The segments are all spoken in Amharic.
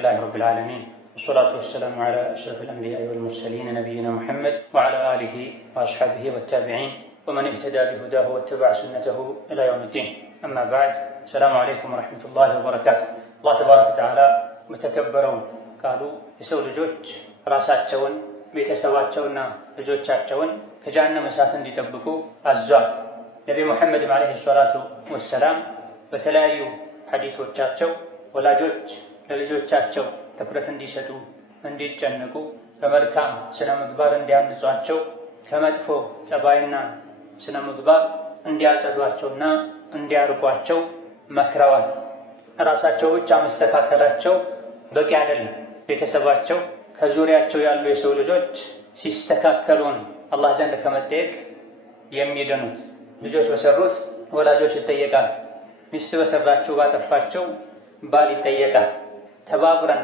لله رب العالمين والصلاة والسلام على أشرف الأنبياء والمرسلين نبينا محمد وعلى آله وأصحابه والتابعين ومن اهتدى بهداه واتبع سنته إلى يوم الدين. أما بعد، السلام عليكم ورحمة الله وبركاته. الله تبارك وتعالى متكبرون قالوا يسول ልጆች ራሳቸውን ቤተሰባቸውና ልጆቻቸውን ከጀሃነም እሳት እንዲጠብቁ አዟል። ነብዩ መሐመድ አለይሂ ሰላቱ ወሰላም በተለያዩ ሐዲሶቻቸው ወላጆች ለልጆቻቸው ትኩረት እንዲሰጡ፣ እንዲጨነቁ፣ በመልካም ስነ ምግባር እንዲያንጿቸው፣ ከመጥፎ ጠባይና ስነ ምግባር እንዲያጸዷቸውና እንዲያርቋቸው መክረዋል። ራሳቸው ብቻ መስተካከላቸው በቂ አይደለም። ቤተሰባቸው ከዙሪያቸው ያሉ የሰው ልጆች ሲስተካከሉን አላህ ዘንድ ከመጠየቅ የሚድኑት። ልጆች በሰሩት ወላጆች ይጠየቃል። ሚስት በሰራችው ባጠፋቸው ባል ይጠየቃል። ተባብረን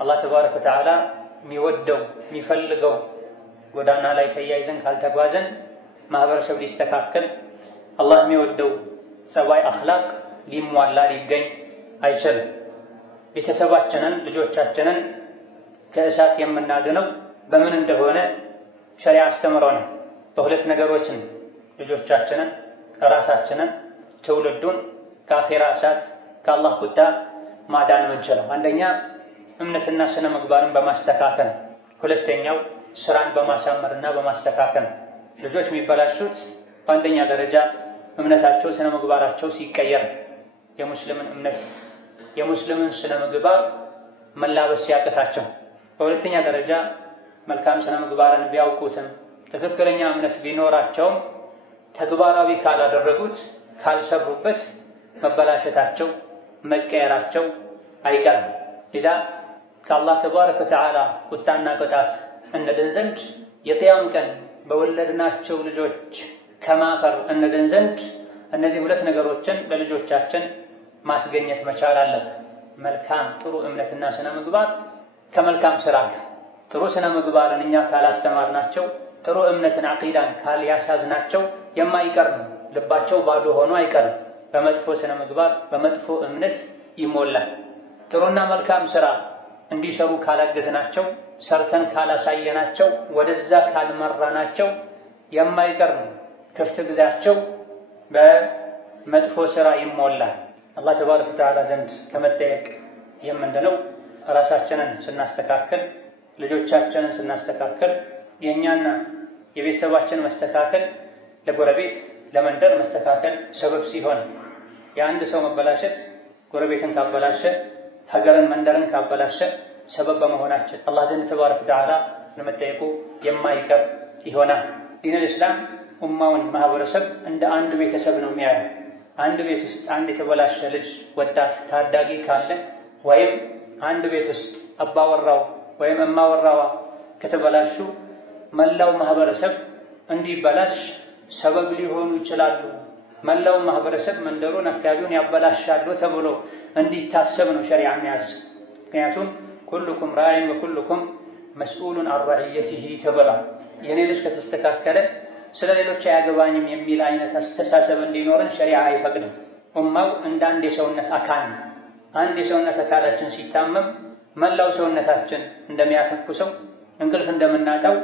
አላህ ተባረከ ወተዓላ የሚወደው የሚፈልገው ጎዳና ላይ ተያይዘን ካልተጓዘን ማህበረሰብ ሊስተካከል፣ አላህ የሚወደው ጸባይ አኽላቅ ሊሟላ ሊገኝ አይችልም። ቤተሰባችንን ልጆቻችንን ከእሳት የምናድነው በምን እንደሆነ ሸሪዓ አስተምሮናል። በሁለት ነገሮችን ልጆቻችንን፣ ራሳችንን፣ ትውልዱን ከአኺራ እሳት ከአላህ ቁጣ ማዳን የምንችለው አንደኛ እምነትና ስነ ምግባርን በማስተካከል፣ ሁለተኛው ስራን በማሳመርና በማስተካከል። ልጆች የሚበላሹት በአንደኛ ደረጃ እምነታቸው ስነ ምግባራቸው ሲቀየር፣ የሙስሊምን እምነት የሙስሊምን ስነ ምግባር መላበስ ሲያቅታቸው፣ በሁለተኛ ደረጃ መልካም ስነ ምግባርን ቢያውቁትም ትክክለኛ እምነት ቢኖራቸውም ተግባራዊ ካላደረጉት ካልሰሩበት መበላሸታቸው መቀየራቸው አይቀርም። ኢዛ ከአላህ ተባረከ ወተዓላ ቁጣና ቅጣት እንድን ዘንድ የቂያም ቀን በወለድናቸው ልጆች ከማፈር እንድን ዘንድ እነዚህ ሁለት ነገሮችን ለልጆቻችን ማስገኘት መቻል አለብን። መልካም ጥሩ እምነትና ስነ ምግባር ከመልካም ስራ ጋር። ጥሩ ስነ ምግባርን እኛ ካላስተማርናቸው፣ ጥሩ እምነትን አቂዳን ካልያሳዝናቸው የማይቀር ነው። ልባቸው ባዶ ሆኖ አይቀርም። በመጥፎ ስነ ምግባር በመጥፎ እምነት ይሞላል። ጥሩና መልካም ስራ እንዲሰሩ ካላገዝናቸው፣ ሰርተን ካላሳየናቸው፣ ወደዛ ካልመራናቸው የማይቀር ነው። ክፍት ጊዜያቸው በመጥፎ ስራ ይሞላል። አላህ ተባረከ ወተዓላ ዘንድ ከመጠየቅ የምንድነው ራሳችንን ስናስተካከል፣ ልጆቻችንን ስናስተካከል፣ የእኛና የቤተሰባችን መስተካከል ለጎረቤት ለመንደር መስተካከል ሰበብ ሲሆን፣ የአንድ ሰው መበላሸት ጎረቤትን ካበላሸ፣ ሀገርን መንደርን ካበላሸ ሰበብ በመሆናችን አላህ ዘንድ ተባረከ ወተዓላ ለመጠየቁ የማይቀር ይሆናል። ዲነል ኢስላም ኡማውን ማህበረሰብ እንደ አንድ ቤተሰብ ነው የሚያየው። አንድ ቤት ውስጥ አንድ የተበላሸ ልጅ ወጣት ታዳጊ ካለ፣ ወይም አንድ ቤት ውስጥ አባወራው ወይም እማወራዋ ከተበላሹ መላው ማህበረሰብ እንዲበላሽ ሰበብ ሊሆኑ ይችላሉ። መላው ማህበረሰብ መንደሩን አካባቢውን ያበላሻሉ ተብሎ እንዲታሰብ ነው ሸሪዓ የሚያዝ። ምክንያቱም ኩልኩም ራዒን ወኩልኩም መስኡሉን አን ረዕየቲሂ ተብሏል። የኔ ልጅ ከተስተካከለ ስለ ሌሎች አያገባኝም የሚል አይነት አስተሳሰብ እንዲኖረን ሸሪዓ አይፈቅድም። ኡማው እንደ አንድ የሰውነት አካል ነው። አንድ የሰውነት አካላችን ሲታመም መላው ሰውነታችን እንደሚያተኩሰው እንቅልፍ እንደምናጣው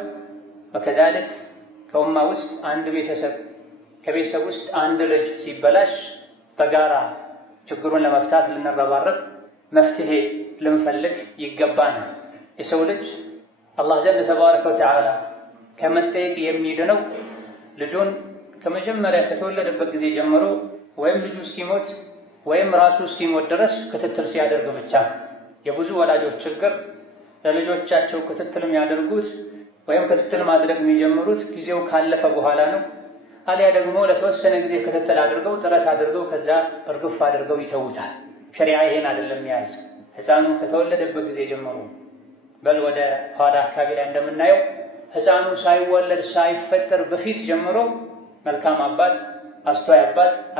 ወከዛልክ ከኡማ ውስጥ አንድ ቤተሰብ ከቤተሰብ ውስጥ አንድ ልጅ ሲበላሽ በጋራ ችግሩን ለመፍታት ልንረባረብ መፍትሄ ልንፈልግ ይገባናል። የሰው ልጅ አላህ ዘንድ ተባረከ ወተዓላ ከመጠየቅ የሚድነው ልጁን ከመጀመሪያ ከተወለደበት ጊዜ ጀምሮ ወይም ልጁ እስኪሞት ወይም ራሱ እስኪሞት ድረስ ክትትል ሲያደርግ ብቻ። የብዙ ወላጆች ችግር ለልጆቻቸው ክትትል የሚያደርጉት ወይም ክትትል ማድረግ የሚጀምሩት ጊዜው ካለፈ በኋላ ነው። አሊያ ደግሞ ለተወሰነ ጊዜ ክትትል አድርገው ጥረት አድርገው ከዛ እርግፍ አድርገው ይተውታል። ሸሪዓ ይሄን አይደለም ያዝ። ህፃኑ ከተወለደበት ጊዜ ጀምሮ በል ወደ ኋላ አካባቢ ላይ እንደምናየው ህፃኑ ሳይወለድ ሳይፈጠር በፊት ጀምሮ መልካም አባት፣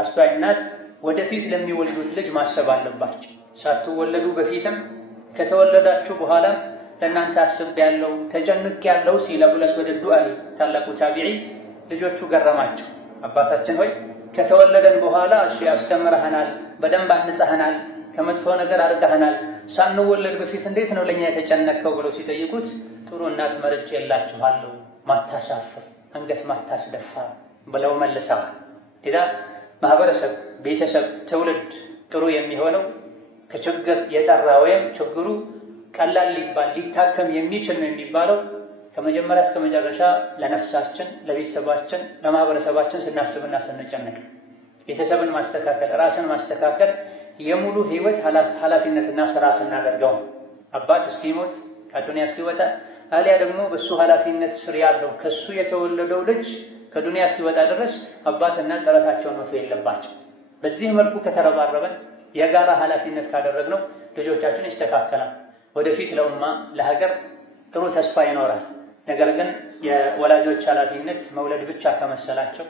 አስተዋይ እናት ወደፊት ለሚወልዱት ልጅ ማሰብ አለባቸው። ሳትወለዱ በፊትም ከተወለዳችሁ በኋላ ለእናንተ አስቤያለሁ ተጨንቄያለሁ ሲል አቡ ልአስወድ ዱአሊ ታላቁ ታቢዒ ልጆቹ ገረማቸው። አባታችን ሆይ ከተወለደን በኋላ እሺ አስተምረህናል፣ በደንብ አንጸህናል፣ ከመጥፎ ነገር አርቀህናል፣ ሳንወለድ በፊት እንዴት ነው ለኛ የተጨነቀው ብለው ሲጠይቁት ጥሩ እናት መርጬላችኋለሁ ማታሳፍር አንገት ማታስደፋ ብለው መልሰዋል። ኢዳ ማህበረሰብ፣ ቤተሰብ፣ ትውልድ ጥሩ የሚሆነው ከችግር የጠራ ወይም ችግሩ ቀላል ሊባል ሊታከም የሚችል ነው የሚባለው ከመጀመሪያ እስከ መጨረሻ ለነፍሳችን፣ ለቤተሰባችን፣ ለማህበረሰባችን ስናስብና ስንጨነቅ። ቤተሰብን ማስተካከል፣ ራስን ማስተካከል የሙሉ ህይወት ኃላፊነትና ስራ ስናደርገው አባት እስኪሞት ከዱንያ እስኪወጣ አሊያ ደግሞ በሱ ኃላፊነት ስር ያለው ከሱ የተወለደው ልጅ ከዱንያ እስኪወጣ ድረስ አባትና ጥረታቸውን መተው የለባቸው። በዚህ መልኩ ከተረባረበን የጋራ ኃላፊነት ካደረግነው ልጆቻችን ይስተካከላል። ወደፊት ለኡማ ለሀገር ጥሩ ተስፋ ይኖራል። ነገር ግን የወላጆች ኃላፊነት መውለድ ብቻ ከመሰላቸው፣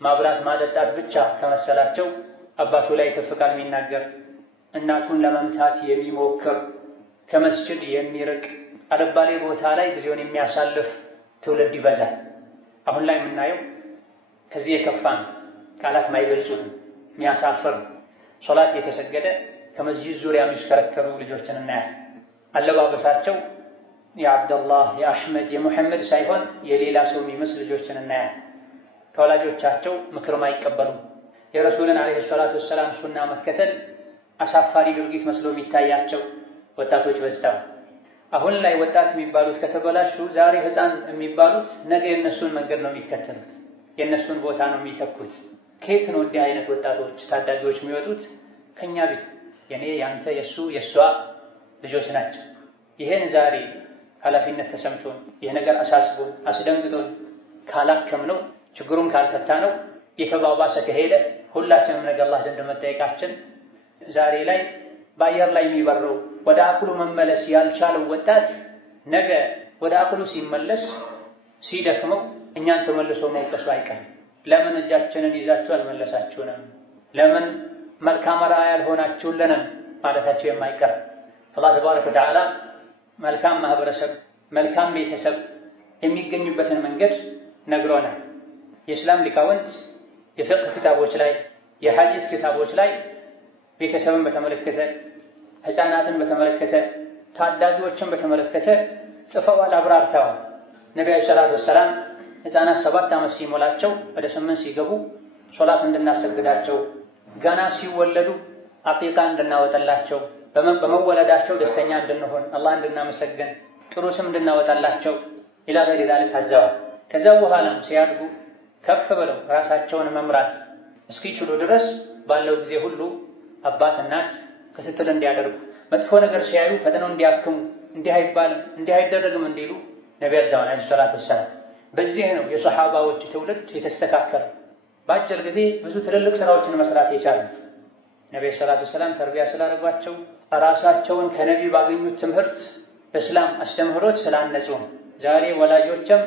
ማብላት ማጠጣት ብቻ ከመሰላቸው አባቱ ላይ ከፍ ቃል የሚናገር እናቱን ለመምታት የሚሞክር ከመስጂድ የሚርቅ አልባሌ ቦታ ላይ ጊዜውን የሚያሳልፍ ትውልድ ይበዛል። አሁን ላይ የምናየው ከዚህ የከፋ ነው። ቃላት ማይገልጹት የሚያሳፍር ሶላት የተሰገደ ከመስጂድ ዙሪያ የሚሽከረከሩ ልጆችን እናያለን። አለባበሳቸው የአብደላህ የአሕመድ የሙሐመድ ሳይሆን የሌላ ሰው የሚመስል ልጆችን እናያለን። ከወላጆቻቸው ምክርም አይቀበሉም። የረሱልን ዓለይሂ ሰላቱ ወሰላም ሱና መከተል አሳፋሪ ድርጊት መስሎ የሚታያቸው ወጣቶች በዝተዋል። አሁን ላይ ወጣት የሚባሉት ከተበላሹ ዛሬ ህፃን የሚባሉት ነገ የእነሱን መንገድ ነው የሚከተሉት፣ የእነሱን ቦታ ነው የሚተኩት። ከየት ነው እንዲህ አይነት ወጣቶች ታዳጊዎች የሚወጡት? ከኛ ቤት የኔ ያንተ የሱ የሷ ልጆች ናቸው። ይሄን ዛሬ ኃላፊነት ተሰምቶን ይህ ነገር አሳስቦን አስደንግጦን ካላከምነው ችግሩን ካልፈታ ነው የተባባሰ ከሄደ ሁላችንም ነገ አላህ ዘንድ መጠየቃችን ዛሬ ላይ በአየር ላይ የሚበረው ወደ አቅሉ መመለስ ያልቻለው ወጣት ነገ ወደ አቅሉ ሲመለስ ሲደክመው እኛን ተመልሶ መውቀሱ አይቀርም። ለምን እጃችንን ይዛችሁ አልመለሳችሁንም? ለምን መልካም አርአያ ያልሆናችሁልንም ማለታቸው የማይቀር። አላህ ተባረከ ወተዓላ መልካም ማህበረሰብ፣ መልካም ቤተሰብ የሚገኙበትን መንገድ ነግሮናል። የእስላም ሊቃውንት የፍቅህ ክታቦች ላይ የሐዲስ ክታቦች ላይ ቤተሰብን በተመለከተ ህፃናትን በተመለከተ ታዳጊዎችን በተመለከተ ጽፈዋል፣ አብራርተዋል። ነብዩ ሰለላሁ ዐለይሂ ወሰለም ህፃናት 7 ዓመት ሲሞላቸው ወደ 8 ሲገቡ ሶላት እንድናሰግዳቸው፣ ገና ሲወለዱ አቂቃ እንድናወጣላቸው፣ በመወለዳቸው ደስተኛ እንድንሆን፣ አላህ እንድናመሰግን፣ ጥሩ ስም እንድናወጣላቸው ኢላ ገይሪ ዛሊክ አዘዋል። ከዛ በኋላም ሲያድጉ ከፍ ብለው ራሳቸውን መምራት እስኪችሉ ድረስ ባለው ጊዜ ሁሉ አባት እናት ክትትል እንዲያደርጉ፣ መጥፎ ነገር ሲያዩ ፈጥነው እንዲያክሙ፣ እንዲህ አይባልም እንዲህ አይደረግም እንዲሉ ነብዩ አዘዋል አለይሂ ሰላቱ ወሰላም። በዚህ ነው የሰሃባዎች ትውልድ የተስተካከለ በአጭር ጊዜ ብዙ ትልልቅ ስራዎችን መስራት የቻሉት። ነብዩ ሰለላሁ ዐለይሂ ወሰለም ተርቢያ ስላደረጓቸው ራሳቸውን ከነቢ ባገኙት ትምህርት በእስላም አስተምህሮት ስላነጹ ዛሬ ወላጆችም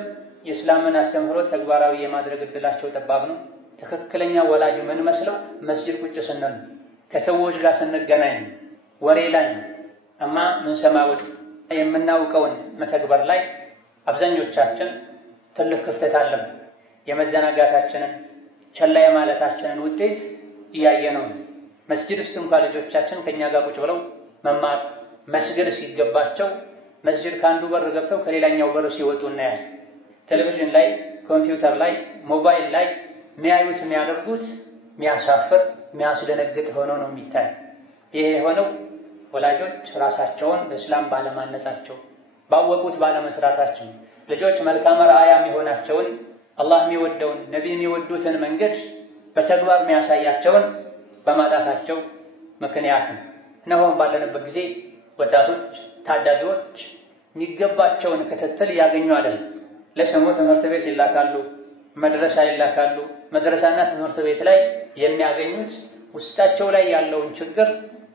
የእስላምን አስተምህሮት ተግባራዊ የማድረግ እድላቸው ጠባብ ነው። ትክክለኛ ወላጅ ምን መስለው መስጂድ ቁጭ ስንል ከሰዎች ጋር ስንገናኝ ወሬ ላይ እማ ምን ሰማው የምናውቀውን መተግበር ላይ አብዛኞቻችን ትልቅ ክፍተት አለን። የመዘናጋታችንን ቸላ የማለታችንን ውጤት እያየነው። መስጂድ ውስጥ እንኳን ልጆቻችን ከኛ ጋር ቁጭ ብለው መማር መስገድ ሲገባቸው መስጂድ ከአንዱ በር ገብተው ከሌላኛው በር ሲወጡ እናያለን። ቴሌቪዥን ላይ፣ ኮምፒውተር ላይ፣ ሞባይል ላይ የሚያዩት የሚያደርጉት የሚያሳፍር የሚያስደነግጥ ሆኖ ነው የሚታይ። ይሄ የሆነው ወላጆች ራሳቸውን በእስላም ባለማነጻቸው፣ ባወቁት ባለመስራታቸው፣ ልጆች መልካም ራእያ የሚሆናቸውን አላህ የሚወደውን ነቢ የሚወዱትን መንገድ በተግባር የሚያሳያቸውን በማጣታቸው ምክንያት ነው። እነሆም ባለንበት ጊዜ ወጣቶች ታዳጊዎች የሚገባቸውን ክትትል ያገኙ አይደል። ለስሙ ትምህርት ቤት ይላካሉ፣ መድረሳ ይላካሉ። መድረሳና ትምህርት ቤት ላይ የሚያገኙት ውስጣቸው ላይ ያለውን ችግር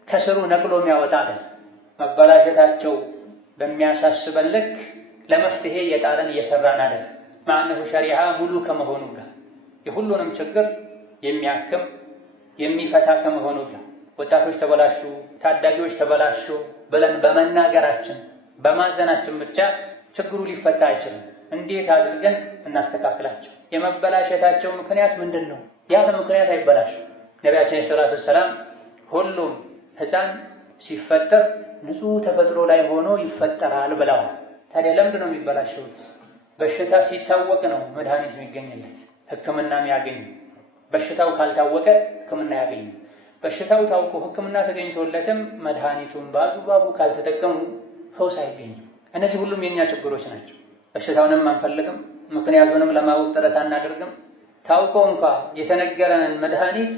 ከስሩ ነቅሎ የሚያወጣ አይደል። መበላሸታቸው በሚያሳስበን ልክ ለመፍትሄ የጣለን እየሰራን አይደል። ማዕነሁ ሸሪዓ ሙሉ ከመሆኑ ጋር የሁሉንም ችግር የሚያክም የሚፈታ ከመሆኑ ጋር ወጣቶች ተበላሹ፣ ታዳጊዎች ተበላሹ ብለን በመናገራችን በማዘናችን ብቻ ችግሩ ሊፈታ አይችልም። እንዴት አድርገን እናስተካክላቸው? የመበላሸታቸው ምክንያት ምንድን ነው? ያለ ምክንያት አይበላሹ። ነቢያችን ሰለላሁ ዐለይሂ ወሰለም ሁሉም ህፃን ሲፈጠር ንጹህ ተፈጥሮ ላይ ሆኖ ይፈጠራል ብለዋል። ታዲያ ለምንድን ነው የሚበላሸውት? በሽታ ሲታወቅ ነው መድኃኒት የሚገኝለት ሕክምና የሚያገኝ። በሽታው ካልታወቀ ሕክምና ያገኝ። በሽታው ታውቆ ሕክምና ተገኝቶለትም መድኃኒቱን በአግባቡ ካልተጠቀሙ ፈውስ አይገኝም። እነዚህ ሁሉም የኛ ችግሮች ናቸው። በሽታውንም አንፈልግም፣ ምክንያቱንም ለማወቅ ጥረት አናደርግም። ታውቆ እንኳ የተነገረንን መድኃኒት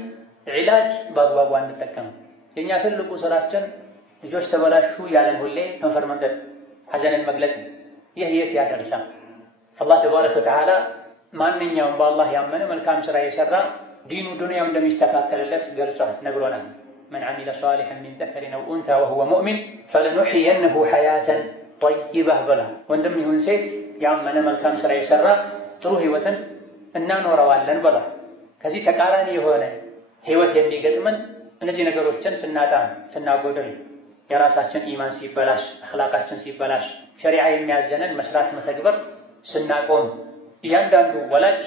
ዒላጅ በአግባቡ አንጠቀምም። የኛ ትልቁ ስራችን ልጆች ተበላሹ ያለን ሁሌ ከንፈር መንገድ ሐዘንን መግለጽ። ይህ የት ያደርሳል? አላህ ተባረከ ወተዓላ ማንኛውም በአላህ ያመነ መልካም ስራ የሰራ ዲኑ ዱንያው እንደሚስተካከልለት ገልጿል፣ ነግሮናል። መን ዐሚለ ሷሊሐን ሚን ዘከሪን አው ኡንሳ ወሁወ ሙእሚን ፈለኑሕየነሁ ሐያተን ጠይበህ ብላ። ወንድም ይሁን ሴት ያመነ መልካም ስራ የሰራ ጥሩ ህይወትን እናኖረዋለን ብላ። ከዚህ ተቃራኒ የሆነ ህይወት የሚገጥመን እነዚህ ነገሮችን ስናጣ ስናጎድል፣ የራሳችን ኢማን ሲበላሽ፣ አኽላቃችን ሲበላሽ፣ ሸሪዓ የሚያዘንን መስራት መተግበር ስናቆም። እያንዳንዱ ወላጅ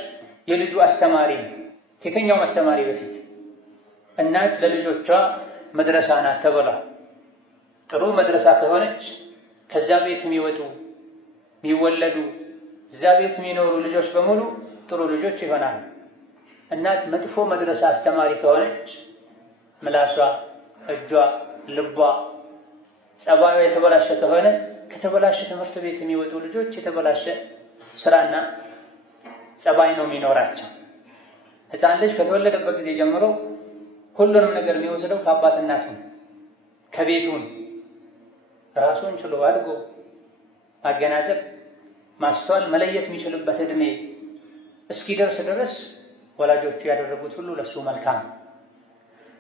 የልጁ አስተማሪ ከየትኛውም አስተማሪ በፊት እናት ለልጆቿ መድረሳ ናት ተብሏል። ጥሩ መድረሳ ከሆነች ከዛ ቤት የሚወጡ የሚወለዱ እዛ ቤት የሚኖሩ ልጆች በሙሉ ጥሩ ልጆች ይሆናሉ። እናት መጥፎ መድረሳ አስተማሪ ከሆነች ምላሷ፣ እጇ፣ ልቧ፣ ጸባዩ የተበላሸ ከሆነ ከተበላሸ ትምህርት ቤት የሚወጡ ልጆች የተበላሸ ስራና ጸባይ ነው የሚኖራቸው። ሕፃን ልጅ ከተወለደበት ጊዜ ጀምሮ ሁሉንም ነገር የሚወስደው ከአባት እናት ነው፣ ከቤቱን ራሱን ችሎ አድጎ ማገናዘብ፣ ማስተዋል፣ መለየት የሚችልበት እድሜ እስኪደርስ ድረስ ወላጆቹ ያደረጉት ሁሉ ለሱ መልካም።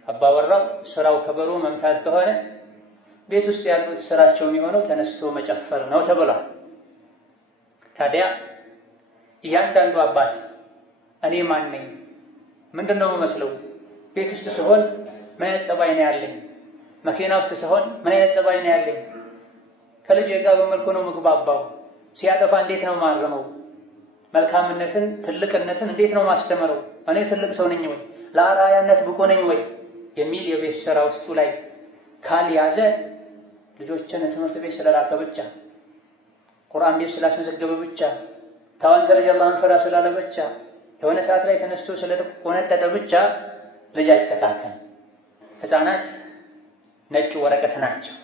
አባወራው ስራው ከበሮ መምታት ከሆነ ቤት ውስጥ ያሉት ስራቸው የሚሆነው ተነስቶ መጨፈር ነው ተብሏል። ታዲያ እያንዳንዱ አባት እኔ ማን ነኝ? ምንድነው የምመስለው? ቤት ውስጥ ስሆን ምን አይነት ጸባይ ነው ያለኝ? መኪና ውስጥ ስሆን ምን አይነት ጸባይ ነው ያለኝ? ከልጄ ጋር በመልኩ ነው ምግባባው? ሲያጠፋ እንዴት ነው ማረመው? መልካምነትን ትልቅነትን እንዴት ነው ማስተምረው? እኔ ትልቅ ሰው ነኝ ወይ? ለአርአያነት ብቁ ነኝ ወይ? የሚል የቤት ስራ ውስጡ ላይ ካልያዘ ልጆችን ትምህርት ቤት ስለላከ ብቻ፣ ቁርአን ቤት ስላስመዘገበ ብቻ፣ ታዋን ደረጃ አላህን ፈራ ስላለ ብቻ፣ የሆነ ሰዓት ላይ ተነስቶ ስለቆነጠጠ ብቻ ልጅ አይስተካከልም። ሕፃናት ነጭ ወረቀት ናቸው፣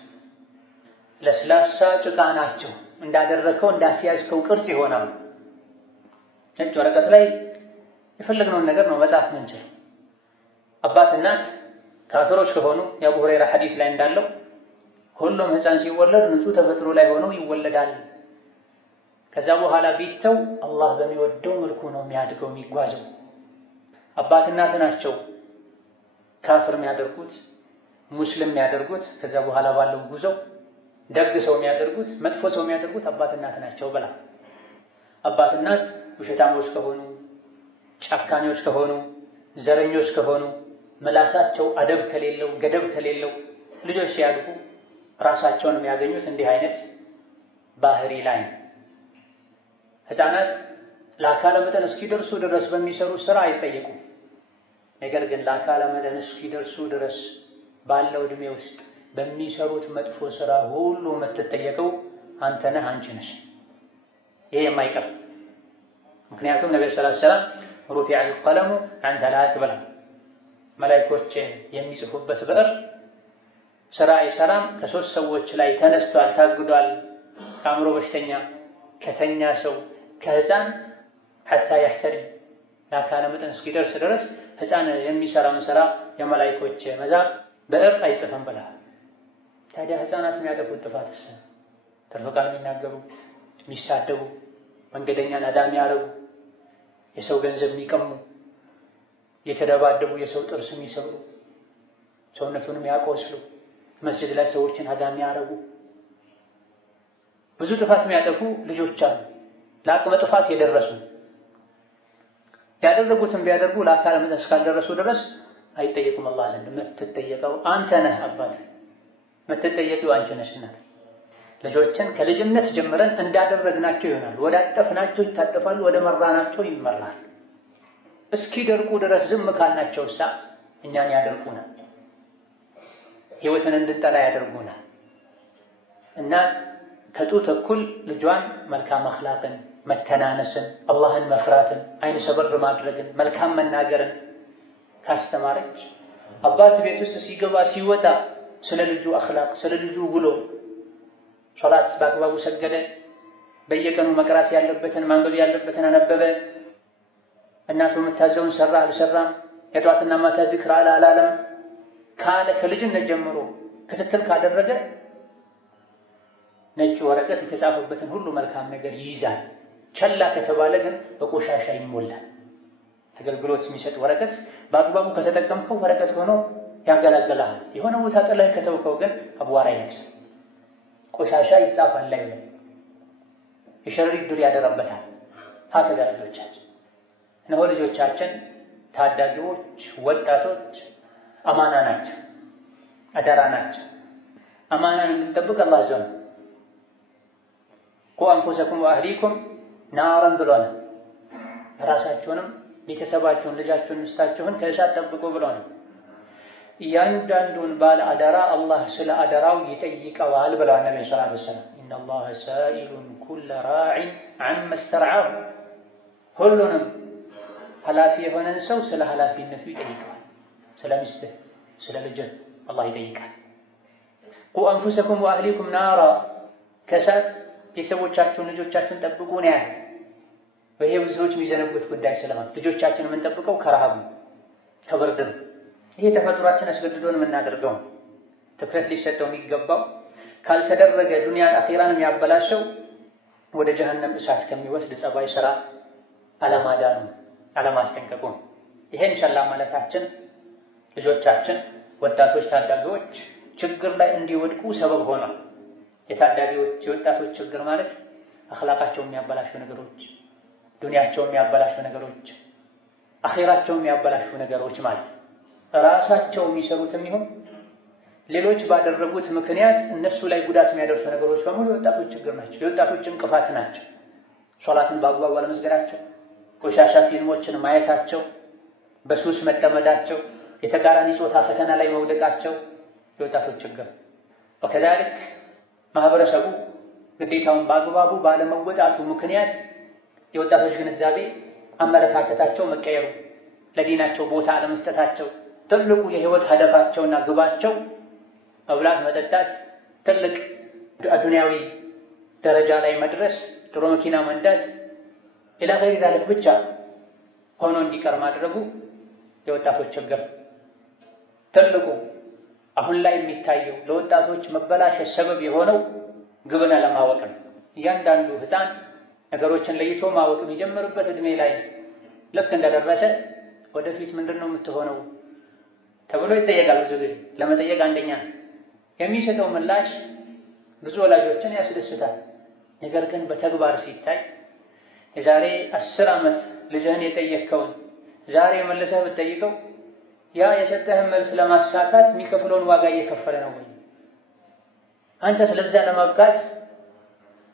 ለስላሳ ጭቃ ናቸው። እንዳደረከው እንዳስያዝከው ቅርጽ ይሆናሉ። ነጭ ወረቀት ላይ የፈለግነውን ነገር ነው መጻፍ ምንችል። አባት እናት ካፊሮች ከሆኑ የአቡ ሁረይራ ሐዲስ ላይ እንዳለው ሁሉም ሕፃን ሲወለድ ንጹህ ተፈጥሮ ላይ ሆኖ ይወለዳል። ከዛ በኋላ ቢተው አላህ በሚወደው መልኩ ነው የሚያድገው የሚጓዘው። አባት እናት ናቸው ካፍር የሚያደርጉት ሙስሊም የሚያደርጉት። ከዛ በኋላ ባለው ጉዞው ደግ ሰው የሚያደርጉት መጥፎ ሰው የሚያደርጉት አባት እናት ናቸው ብላ። አባት እናት ውሸታሞች ከሆኑ፣ ጨካኞች ከሆኑ፣ ዘረኞች ከሆኑ፣ ምላሳቸው አደብ ከሌለው ገደብ ከሌለው ልጆች ሲያድጉ ራሳቸውን የሚያገኙት እንዲህ አይነት ባህሪ ላይ ነው። ሕፃናት ለአካለ መጠን እስኪደርሱ ድረስ በሚሰሩት ስራ አይጠየቁም። ነገር ግን ለአካለ መጠን እስኪደርሱ ድረስ ባለው ዕድሜ ውስጥ በሚሰሩት መጥፎ ስራ ሁሉ የምትጠየቀው አንተ ነህ፣ አንቺ ነሽ። ይሄ የማይቀር ምክንያቱም ነብዩ ሰለላሁ ዐለይሂ ወሰለም ሩፊዐ አልቀለሙ ዐን ሰላስ ብላ መላእክቶች የሚጽፉበት ብዕር ስራ አይሰራም ከሶስት ሰዎች ላይ ተነስቷል፣ ታግዷል። ከአእምሮ በሽተኛ፣ ከተኛ ሰው፣ ከህፃን ሐታ ያህተልም ለአካለ መጠን እስኪደርስ ድረስ ህፃን የሚሰራውን ስራ የመላእክቶች መዛብ ብዕር አይጽፍም ብላ። ታዲያ ህፃናት የሚያጠፉት ጥፋትስ ተርፎ ቃል የሚናገሩ፣ የሚሳደቡ፣ መንገደኛን አዳ የሚያረጉ፣ የሰው ገንዘብ የሚቀሙ፣ የተደባደቡ፣ የሰው ጥርስ የሚሰብሩ፣ ሰውነቱን የሚያቆስሉ፣ መስጂድ ላይ ሰዎችን አዳ የሚያረጉ ብዙ ጥፋት የሚያጠፉ ልጆች አሉ። ለአቅመ ጥፋት የደረሱ ያደረጉትን ቢያደርጉ ለአካለ መጠን እስካልደረሱ ድረስ አይጠየቁም አላህ ዘንድ። የምትጠየቀው አንተ ነህ አባት፣ የምትጠየቂው አንቺ ነሽ እናት። ልጆችን ከልጅነት ጀምረን እንዳደረግናቸው ይሆናል። ወደ አጠፍናቸው ይታጠፋሉ፣ ወደ መራናቸው ይመራል። እስኪደርቁ ድረስ ዝም ካልናቸውሳ እኛን ያደርቁናል። ህይወትን እንድንጠላ ያደርጉናል። እናት ከጡት እኩል ልጇን መልካም አኽላቅን፣ መተናነስን፣ አላህን መፍራትን፣ አይን ሰበር ማድረግን፣ መልካም መናገርን ካስተማረች አባት ቤት ውስጥ ሲገባ ሲወጣ ስለ ልጁ አኽላቅ ስለ ልጁ ውሎ ሶላት በአግባቡ ሰገደ፣ በየቀኑ መቅራት ያለበትን ማንበብ ያለበትን አነበበ፣ እናቱ የምታዘውን ሰራ አልሰራም፣ የጧትና ማታ ዚክር አላለም ካለ ከልጅነት ጀምሮ ክትትል ካደረገ ነጭ ወረቀት የተጻፈበትን ሁሉ መልካም ነገር ይይዛል። ቸላ ከተባለ ግን በቆሻሻ ይሞላል። አገልግሎት የሚሰጥ ወረቀት በአግባቡ ከተጠቀምከው ወረቀት ሆኖ ያገለግልሃል። የሆነ ቦታ ጥለህ ከተውከው ግን አቧራ ይነክሳል፣ ቆሻሻ ይጻፋል ላይ ነው፣ የሸረሪት ዱር ያደረበታል። ሀከዛ ልጆቻችን እነሆ ልጆቻችን ታዳጊዎች፣ ወጣቶች አማና ናቸው፣ አደራ ናቸው። አማናን እንድንጠብቅ አላህ ዘንድ ቁ አንፉሰኩም ወአህሊኩም ናረን ብሎናል። ራሳችሁንም ቤተሰባችሁን ልጃችሁን ሚስታችሁን ከእሳት ጠብቁ ብሎናል። እያንዳንዱን ባለ አደራ አላህ ስለ አደራው ይጠይቀዋል ብለዋል ነብዩ ሰለላሁ ዐለይሂ ወሰለም። ኢነላሀ ሳኢሉን ኩለ ራዒን ዐማ ስተርዐሁ፣ ሁሉንም ኃላፊ የሆነን ሰው ስለ ኃላፊነቱ ይጠይቀዋል። ስለ ሚስትህ ስለ ልጅህ አላህ ይጠይቃል። ቁ አንፉሰኩም ወአህሊኩም ናራ፣ ከእሳት ቤተሰቦቻችሁን ልጆቻችሁን ጠብቁ ነው ያለ። ይሄ ብዙዎች የሚዘነጉት ጉዳይ ስለሆነ ልጆቻችንን የምንጠብቀው ከረሃብ ከብርድ ነው። ይሄ ተፈጥሯችን አስገድዶን የምናደርገው ትኩረት ሊሰጠው የሚገባው ካልተደረገ ዱንያን አኺራን የሚያበላሸው ወደ ጀሀነም እሳት ከሚወስድ ጸባይ ስራ አለማዳኑ አለማስጠንቀቁ። ይሄን ቸላ ማለታችን ልጆቻችን ወጣቶች ታዳጊዎች ችግር ላይ እንዲወድቁ ሰበብ ሆኗል። የታዳጊዎች የወጣቶች ችግር ማለት አኽላቃቸው የሚያበላሹ ነገሮች፣ ዱንያቸው የሚያበላሹ ነገሮች፣ አኺራቸው የሚያበላሹ ነገሮች ማለት ራሳቸው የሚሰሩትም ይሁን ሌሎች ባደረጉት ምክንያት እነሱ ላይ ጉዳት የሚያደርሱ ነገሮች በሙሉ የወጣቶች ችግር ናቸው፣ የወጣቶች እንቅፋት ናቸው። ሶላትን በአግባቡ አለመስገዳቸው፣ ቆሻሻ ፊልሞችን ማየታቸው፣ በሱስ መጠመዳቸው፣ የተቃራኒ ጾታ ፈተና ላይ መውደቃቸው የወጣቶች ችግር። ወከዛልክ ማህበረሰቡ ግዴታውን በአግባቡ ባለመወጣቱ ምክንያት የወጣቶች ግንዛቤ አመለካከታቸው መቀየሩ፣ ለዲናቸው ቦታ አለመስጠታቸው፣ ትልቁ የህይወት ሀደፋቸውና ግባቸው መብላት፣ መጠጣት፣ ትልቅ ዱንያዊ ደረጃ ላይ መድረስ፣ ጥሩ መኪና መንዳት ኢላ ገይሪ ዛሊክ ብቻ ሆኖ እንዲቀር ማድረጉ የወጣቶች ችግር። ትልቁ አሁን ላይ የሚታየው ለወጣቶች መበላሸት ሰበብ የሆነው ግብን አለማወቅ ነው። እያንዳንዱ ህፃን ነገሮችን ለይቶ ማወቅ የሚጀምርበት እድሜ ላይ ልክ እንደደረሰ ወደፊት ምንድነው የምትሆነው ተብሎ ይጠየቃል። ብዙ ጊዜ ለመጠየቅ አንደኛ የሚሰጠው ምላሽ ብዙ ወላጆችን ያስደስታል። ነገር ግን በተግባር ሲታይ የዛሬ 10 ዓመት ልጅህን የጠየቅከውን ዛሬ መልሰህ ብትጠይቀው ያ የሰጠህን መልስ ለማሳካት የሚከፍለውን ዋጋ እየከፈለ ነው ወይ? አንተ ስለዛ ለማብቃት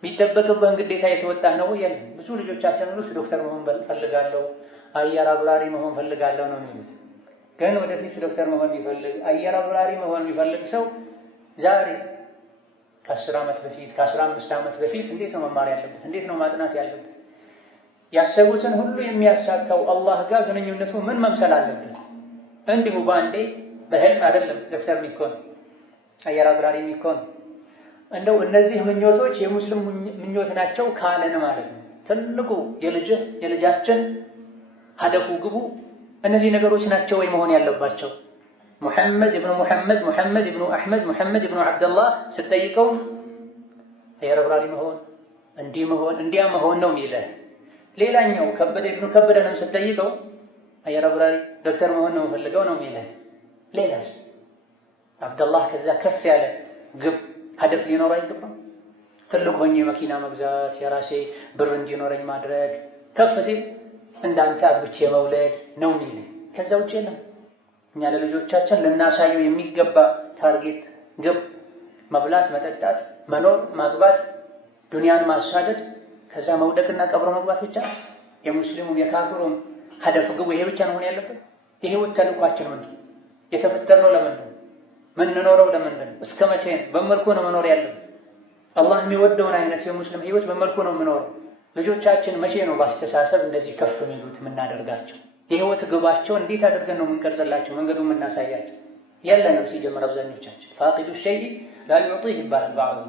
የሚጠበቅብህን ግዴታ የተወጣህ ነው ወይ? ብዙ ልጆቻችን ሁሉ ዶክተር መሆን ፈልጋለሁ፣ አየር አብራሪ መሆን ፈልጋለሁ ነው የሚሉት። ግን ወደፊት ዶክተር መሆን የሚፈልግ አየር አብራሪ መሆን የሚፈልግ ሰው ዛሬ ከ10 ዓመት በፊት ከ15 ዓመት በፊት እንዴት ነው መማር ያለበት? እንዴት ነው ማጥናት ያለበት? ያሰቡትን ሁሉ የሚያሳካው አላህ ጋር ግንኙነቱ ምን መምሰል አለበት? እንዲሁ በአንዴ በህልም አይደለም ዶክተር የሚኮን አየር አብራሪ የሚኮን። እንደው እነዚህ ምኞቶች የሙስሊም ምኞት ናቸው ካለን ማለት ነው ትልቁ የልጃችን ሀደፉ ግቡ እነዚህ ነገሮች ናቸው ወይ መሆን ያለባቸው? ሙሐመድ ኢብኑ ሙሐመድ፣ ሙሐመድ ኢብኑ አህመድ፣ ሙሐመድ ኢብኑ አብደላህ ስትጠይቀው አየር አብራሪ መሆን እንዲህ መሆን እንዲያ መሆን ነው የሚልህ። ሌላኛው ከበደ ኢብኑ ከበደንም ስትጠይቀው አየር አብራሪ ዶክተር መሆን ነው የምፈልገው ነው የሚልህ። ሌላስ አብደላህ ከዛ ከፍ ያለ ግብ ሀደፍ ሊኖር አይገባም? ትልቅ ሆኜ መኪና መግዛት፣ የራሴ ብር እንዲኖረኝ ማድረግ፣ ከፍ ሲል እንዳንተ አብቼ መውለድ ነው የሚልህ። ከዛ ውጭ የለም። እኛ ለልጆቻችን ልናሳየው የሚገባ ታርጌት ግብ መብላት፣ መጠጣት፣ መኖር፣ ማግባት፣ ዱንያን ማሳደድ፣ ከዛ መውደቅና ቀብሮ መግባት ብቻ። የሙስሊሙም የካፍሩም ሀደፍ ግቡ ይሄ ብቻ ነው ያለበት። የህይወት ተልኳችን ምንድን? የተፈጠርነው ለምን ነው? ምንኖረው ለምንድን ነው? እስከ መቼ ነው? በመልኩ ነው መኖር ያለው? አላህ የሚወደውን አይነት የሙስሊም ህይወት በመልኩ ነው የምኖረው? ልጆቻችን መቼ ነው በአስተሳሰብ እንደዚህ ከፍ የሚሉት የምናደርጋቸው? የህይወት ግባቸው እንዴት አድርገን ነው የምንቀርጽላቸው? መንገዱ የምናሳያቸው? የለንም። ሲጀምር አብዛኞቻችን ፋቂዱ ሸይእ ላ ዩዕጢህ ይባላል። በአሁኑ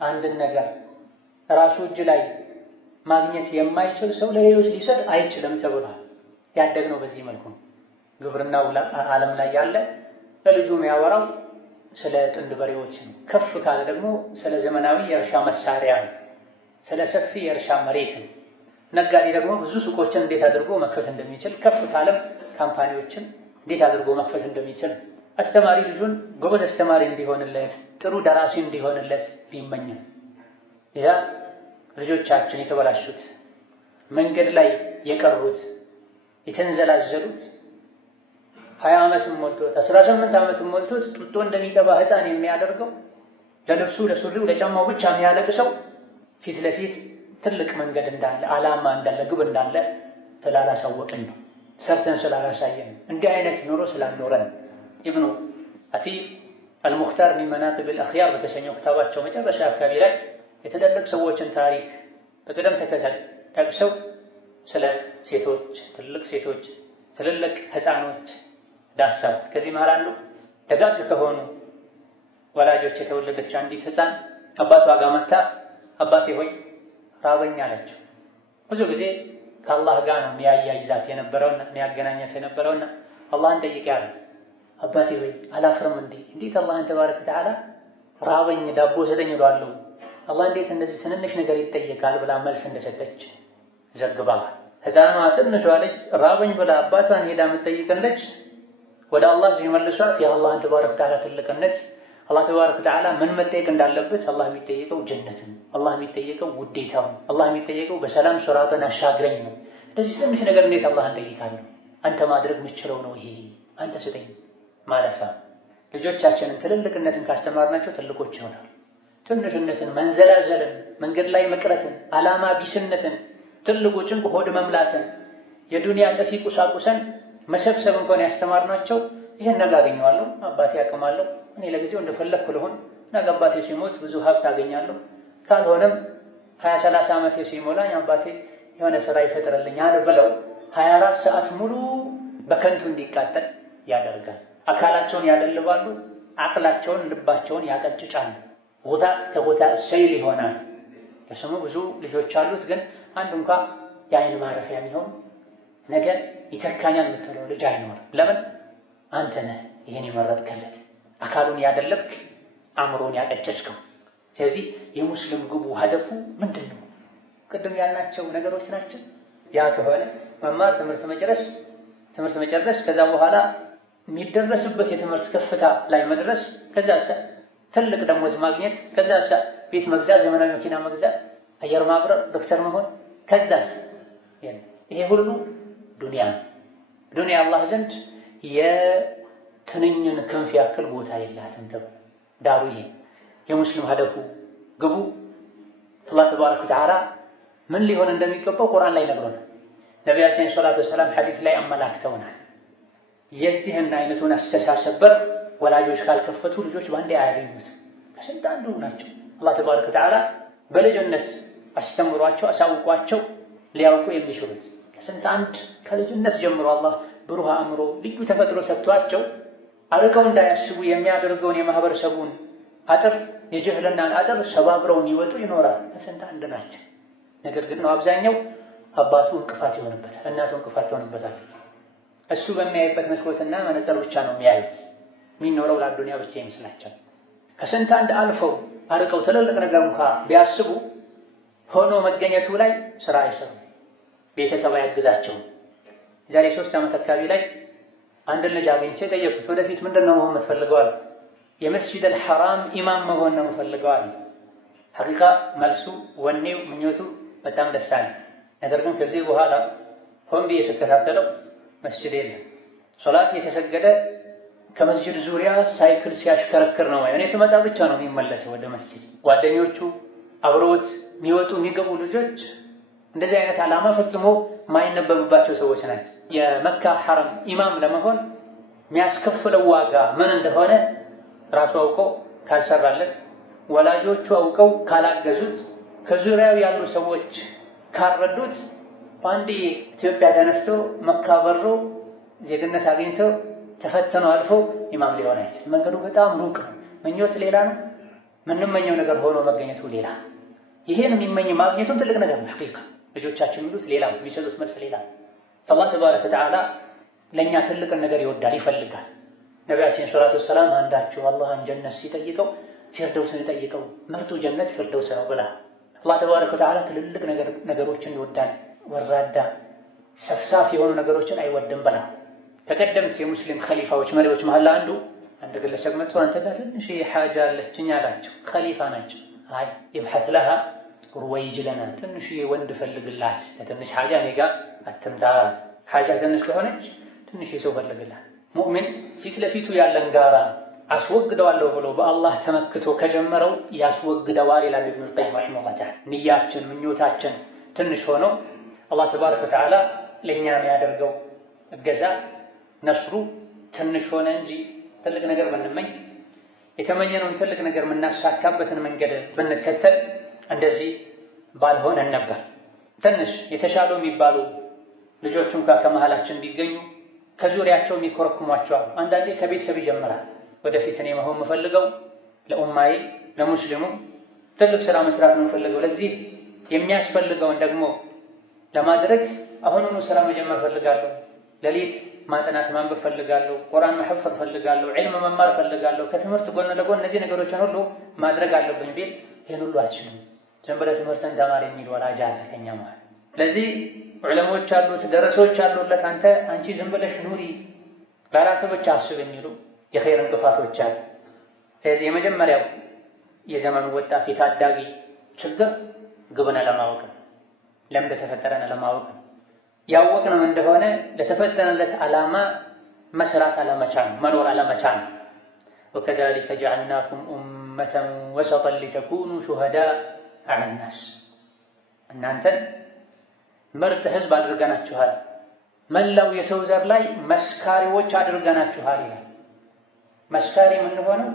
አንድን ነገር ራሱ እጅ ላይ ማግኘት የማይችል ሰው ለሌሎች ሊሰጥ አይችልም ተብሏል። ያደግነው በዚህ መልኩ ነው። ግብርናው ዓለም ላይ ያለ ለልጁ የሚያወራው ስለ ጥንድ በሬዎች ነው። ከፍ ካለ ደግሞ ስለ ዘመናዊ የእርሻ መሳሪያ ነው፣ ስለ ሰፊ የእርሻ መሬት ነው። ነጋዴ ደግሞ ብዙ ሱቆችን እንዴት አድርጎ መክፈት እንደሚችል፣ ከፍ ካለም ካምፓኒዎችን እንዴት አድርጎ መክፈት እንደሚችል። አስተማሪ ልጁን ጎበዝ አስተማሪ እንዲሆንለት፣ ጥሩ ደራሲ እንዲሆንለት ቢመኝም ያ ልጆቻችን የተበላሹት መንገድ ላይ የቀሩት የተንዘላዘሉት 20 ዓመትም ሞልቶት 18 ዓመትም ሞልቶት ጡጦ እንደሚጠባ ህፃን የሚያደርገው ለልብሱ ለሱሪው ለጫማው ብቻ የሚያለቅሰው ፊት ለፊት ትልቅ መንገድ እንዳለ ዓላማ እንዳለ ግብ እንዳለ ስላላሳወቅን ነው፣ ሰርተን ስላላሳየን። እንዲህ አይነት ኑሮ ስላልኖረን ኢብኑ አቲር አልሙኽታር ሚን መናቂብ አልአኽያር በተሰኘው ክታባቸው መጨረሻ አካባቢ ላይ የትልልቅ ሰዎችን ታሪክ በቅደም ተከተል ጠቅሰው ስለ ሴቶች፣ ትልልቅ ሴቶች፣ ትልልቅ ህፃኖች ዳሰው። ከዚህ መሃል አንዱ ደጋግ ከሆኑ ወላጆች የተወለደች አንዲት ህፃን አባቷ ጋር መታ አባቴ ሆይ ራበኝ አለችው። ብዙ ጊዜ ከአላህ ጋር ነው የሚያያይዛት የነበረውና የሚያገናኛት የነበረውና አላህን ጠይቄ አለ። አባቴ ሆይ አላፍርም እንዴ? እንዴት አላህን ተባረከ ወተዓላ ራበኝ ዳቦ ሰጠኝ እለዋለሁ? አላህ እንዴት እንደዚህ ትንንሽ ነገር ይጠየቃል ብላ መልስ እንደሰጠች ዘግባል። ህፃኗ ትንሿ ልጅ ራበኝ ብላ አባቷን ሄዳ የምትጠይቅን ልጅ ወደ አላህ ሲመልሷት የአላህን ተባረከ ወተዓላ ትልቅነት፣ አላህ ተባረከ ወተዓላ ምን መጠየቅ እንዳለበት፣ አላህ የሚጠየቀው ጀነትን፣ አላህ የሚጠየቀው ውዴታውን፣ አላህ የሚጠየቀው በሰላም ሱራቱን አሻግረኝ ነው። እንደዚህ ትንሽ ነገር እንዴት አላህን ጠይቃለሁ? አንተ ማድረግ የምትችለው ነው ይሄ፣ አንተ ስጠኝ ማለት ነው። ልጆቻችንን ትልልቅነትን ካስተማርናቸው ትልቆች ይሆናል። ትንሽነትን፣ መንዘላዘልን፣ መንገድ ላይ መቅረትን፣ ዓላማ ቢስነትን፣ ትልቁ ጭንቅ ሆድ መምላትን፣ የዱንያ ጠፊ ቁሳቁሰን መሰብሰብ እንኳን ያስተማርናቸው ይሄን ነገ አገኘዋለሁ፣ አባቴ አቅማለሁ፣ እኔ ለጊዜው እንደፈለግኩ ልሆን፣ ነገ አባቴ ሲሞት ብዙ ሀብት አገኛለሁ፣ ካልሆነም 20-30 ዓመቴ ሲሞላኝ አባቴ የሆነ ስራ ይፈጥርልኛል ብለው 24 ሰዓት ሙሉ በከንቱ እንዲቃጠል ያደርጋል። አካላቸውን ያደልባሉ፣ አቅላቸውን ልባቸውን ያቀጭጫሉ። ቦታ ከቦታ ሰይል ይሆናል። ለስሙ ብዙ ልጆች አሉት፣ ግን አንድ እንኳ የአይን ማረፊያ የሚሆን ነገ ይተካኛል የምትለው ልጅ አይኖርም። ለምን? አንተ ነህ ይሄን የመረጥከለት፣ አካሉን ያደለብክ፣ አእምሮን ያቀጨጭከው። ስለዚህ የሙስሊም ግቡ ሀደፉ ምንድን ነው? ቅድም ያልናቸው ነገሮች ናቸው። ያ ከሆነ መማር፣ ትምህርት መጨረስ፣ ከዛ በኋላ የሚደረስበት የትምህርት ከፍታ ላይ መድረስ፣ ከዛ ትልቅ ደሞዝ ማግኘት፣ ከዛ ቤት መግዛት፣ ዘመናዊ መኪና መግዛት፣ አየር ማብረር፣ ዶክተር መሆን፣ ከዛ ይሄ ሁሉ ዱንያ አላህ ዘንድ የትንኝን ክንፍ ያክል ቦታ የላትም ተብሎ ዳሩ ይሄ የሙስሊም ሀደፉ ግቡ አላህ ተባረከ ወተዓላ ምን ሊሆን እንደሚገባው ቁርአን ላይ ነግሮናል። ነቢያችን ሰለላሁ ዐለይሂ ወሰለም ሐዲስ ላይ አመላክተውናል። የዚህን አይነቱን አስተሳሰብ በር ወላጆች ካልከፈቱ ልጆች ባንዴ አያገኙት። ከስንት አንዱ ናቸው አላህ ተባረከ ወተዓላ በልጅነት አስተምሯቸው አሳውቋቸው ሊያውቁ የሚችሉት። ከስንት አንድ ከልጅነት ጀምሮ አላህ ብሩህ አእምሮ ልዩ ተፈጥሮ ሰጥቷቸው አርቀው እንዳያስቡ የሚያደርገውን የማህበረሰቡን አጥር የጅህልናን አጥር ሰባብረው የሚወጡ ይኖራል። ከስንት አንድ ናቸው። ነገር ግን አብዛኛው አባቱ እንቅፋት ይሆንበታል፣ እናቱ እንቅፋት ትሆንበታል። እሱ በሚያይበት መስኮትና መነጽር ብቻ ነው የሚያዩት። የሚኖረው ለአዱንያ ብቻ ይመስላቸው። ከስንት አንድ አልፈው አርቀው ትልልቅ ነገር እንኳ ቢያስቡ ሆኖ መገኘቱ ላይ ስራ አይሰሩም፣ ቤተሰብ አያግዛቸውም። ዛሬ 3 ዓመት አካባቢ ላይ አንድ ልጅ አግኝቼ ጠየቁት፣ ወደፊት ምንድን ነው መሆን የምትፈልገው? የመስጂድ አልሐራም ኢማም መሆን ነው የምፈልገው አለ። ሐቂቃ መልሱ፣ ወኔው፣ ምኞቱ በጣም ደስ አለ። ነገር ግን ከዚህ በኋላ ሆን ብዬ ስከታተለው መስጂድ የለም። ሶላት የተሰገደ ከመስጂድ ዙሪያ ሳይክል ሲያሽከረክር ነው። እኔ ስመጣ ብቻ ነው የሚመለሰው ወደ መስጂድ። ጓደኞቹ አብረውት የሚወጡ የሚገቡ ልጆች እንደዚህ አይነት ዓላማ ፈጽሞ ማይነበብባቸው ሰዎች ናቸው። የመካ ሐረም ኢማም ለመሆን የሚያስከፍለው ዋጋ ምን እንደሆነ ራሱ አውቆ ካልሰራለት፣ ወላጆቹ አውቀው ካላገዙት፣ ከዙሪያው ያሉ ሰዎች ካልረዱት በአንዴ ኢትዮጵያ ተነስቶ መካ በሮ ዜግነት አግኝቶ ተፈተኖ አልፎ ኢማም ሊሆን አይችልም። መንገዱ በጣም ሩቅ ነው። ምኞት ሌላ ነው፣ ምንመኘው ነገር ሆኖ መገኘቱ ሌላ። ይሄን የሚመኝ ማግኘቱም ትልቅ ነገር ነው። ሐቂቃ ልጆቻችን የሚሉት ሌላ፣ የሚሰጡት መልስ ሌላ። አላህ ተባረከ ወተዓላ ለእኛ ትልቅን ነገር ይወዳል፣ ይፈልጋል። ነቢያችን ሰለላሁ ዐለይሂ ወሰለም አንዳችሁ አላህን ጀነት ሲጠይቀው ፊርደውስን ይጠይቀው፣ ምርጡ ጀነት ፊርደውስ ነው ብላ። አላህ ተባረከ ወተዓላ ትልልቅ ነገሮችን ይወዳል፣ ወራዳ ሰፍሳፍ የሆኑ ነገሮችን አይወድም ብላ። ከቀደምት የሙስሊም ኸሊፋዎች መሪዎች መሃል አንድ ግለሰብ መጥቶ አንተ ጋር ትንሽ ሓጃ አለችኝ አላቸው። ኸሊፋ ናቸው። አይ ይብሐት ለሃ ሩወይጅ ለና፣ ትንሽ ወንድ ፈልግላት፣ ለትንሽ ሓጃ እኔ ጋር አትምጣ። ሓጃ ትንሽ ከሆነች ትንሽ ሰው ፈልግላት። ሙእሚን ፊት ለፊቱ ያለን ጋራ አስወግደዋለሁ ብሎ በአላህ ተመክቶ ከጀመረው ያስወግደዋል ይላል ኢብኑል ቀይም ረሒመሁላህ ተዓላ። ንያችን ምኞታችን ትንሽ ሆኖ አላህ ተባረከ ወተዓላ ለእኛ የሚያደርገው እገዛ ነስሩ ትንሽ ሆነ እንጂ ትልቅ ነገር ብንመኝ የተመኘነውን ትልቅ ነገር የምናሳካበትን መንገድ ብንከተል እንደዚህ ባልሆነን ነበር። ትንሽ የተሻሉ የሚባሉ ልጆች እንኳን ከመሃላችን ቢገኙ ከዙሪያቸው የሚኮረኩሟቸዋል። አንዳንዴ ከቤተሰብ ይጀምራል። ወደፊት እኔ መሆን የምፈልገው ለኡማዬ ለሙስሊሙ ትልቅ ስራ መስራት ነው የምፈልገው። ለዚህ የሚያስፈልገውን ደግሞ ለማድረግ አሁኑኑ ስራ መጀመር ፈልጋለሁ። ሌሊት ማጥናት ማንበብ ፈልጋለሁ። ቁርአን መሐፈዝ ፈልጋለሁ። ዒልም መማር ፈልጋለሁ። ከትምህርት ጎን ለጎን እነዚህ ነገሮችን ሁሉ ማድረግ አለብኝ ቢል ይሄን ሁሉ አልችልም። ዝም ብለህ ትምህርትን ተማር የሚል ወላጅ አለ ከኛ ማለት። ስለዚህ ዑለሞች አሉት፣ ደረሶች አሉለት። አንቺ ዝም ብለሽ ኑሪ፣ ለራስህ ብቻ አስብ የሚሉ የኸይር እንቅፋቶች አሉ። ስለዚህ የመጀመሪያው የዘመኑ ወጣት የታዳጊ ችግር ግብን ለማወቅ ለምን ተፈጠረን ለማወቅ ያወቅነው እንደሆነ ለተፈጠረለት ዓላማ መስራት አለመቻል፣ መኖር አለመቻል። ወከዛሊከ ጀዐልናኩም ኡመተን ወሰጠን ሊተኩኑ ሹሀዳአ ዐለ ናስ፣ እናንተን ምርጥ ህዝብ አድርገናችኋል፣ መላው የሰው ዘር ላይ መስካሪዎች አድርገናችኋል ይላል። መስካሪ የምንሆነው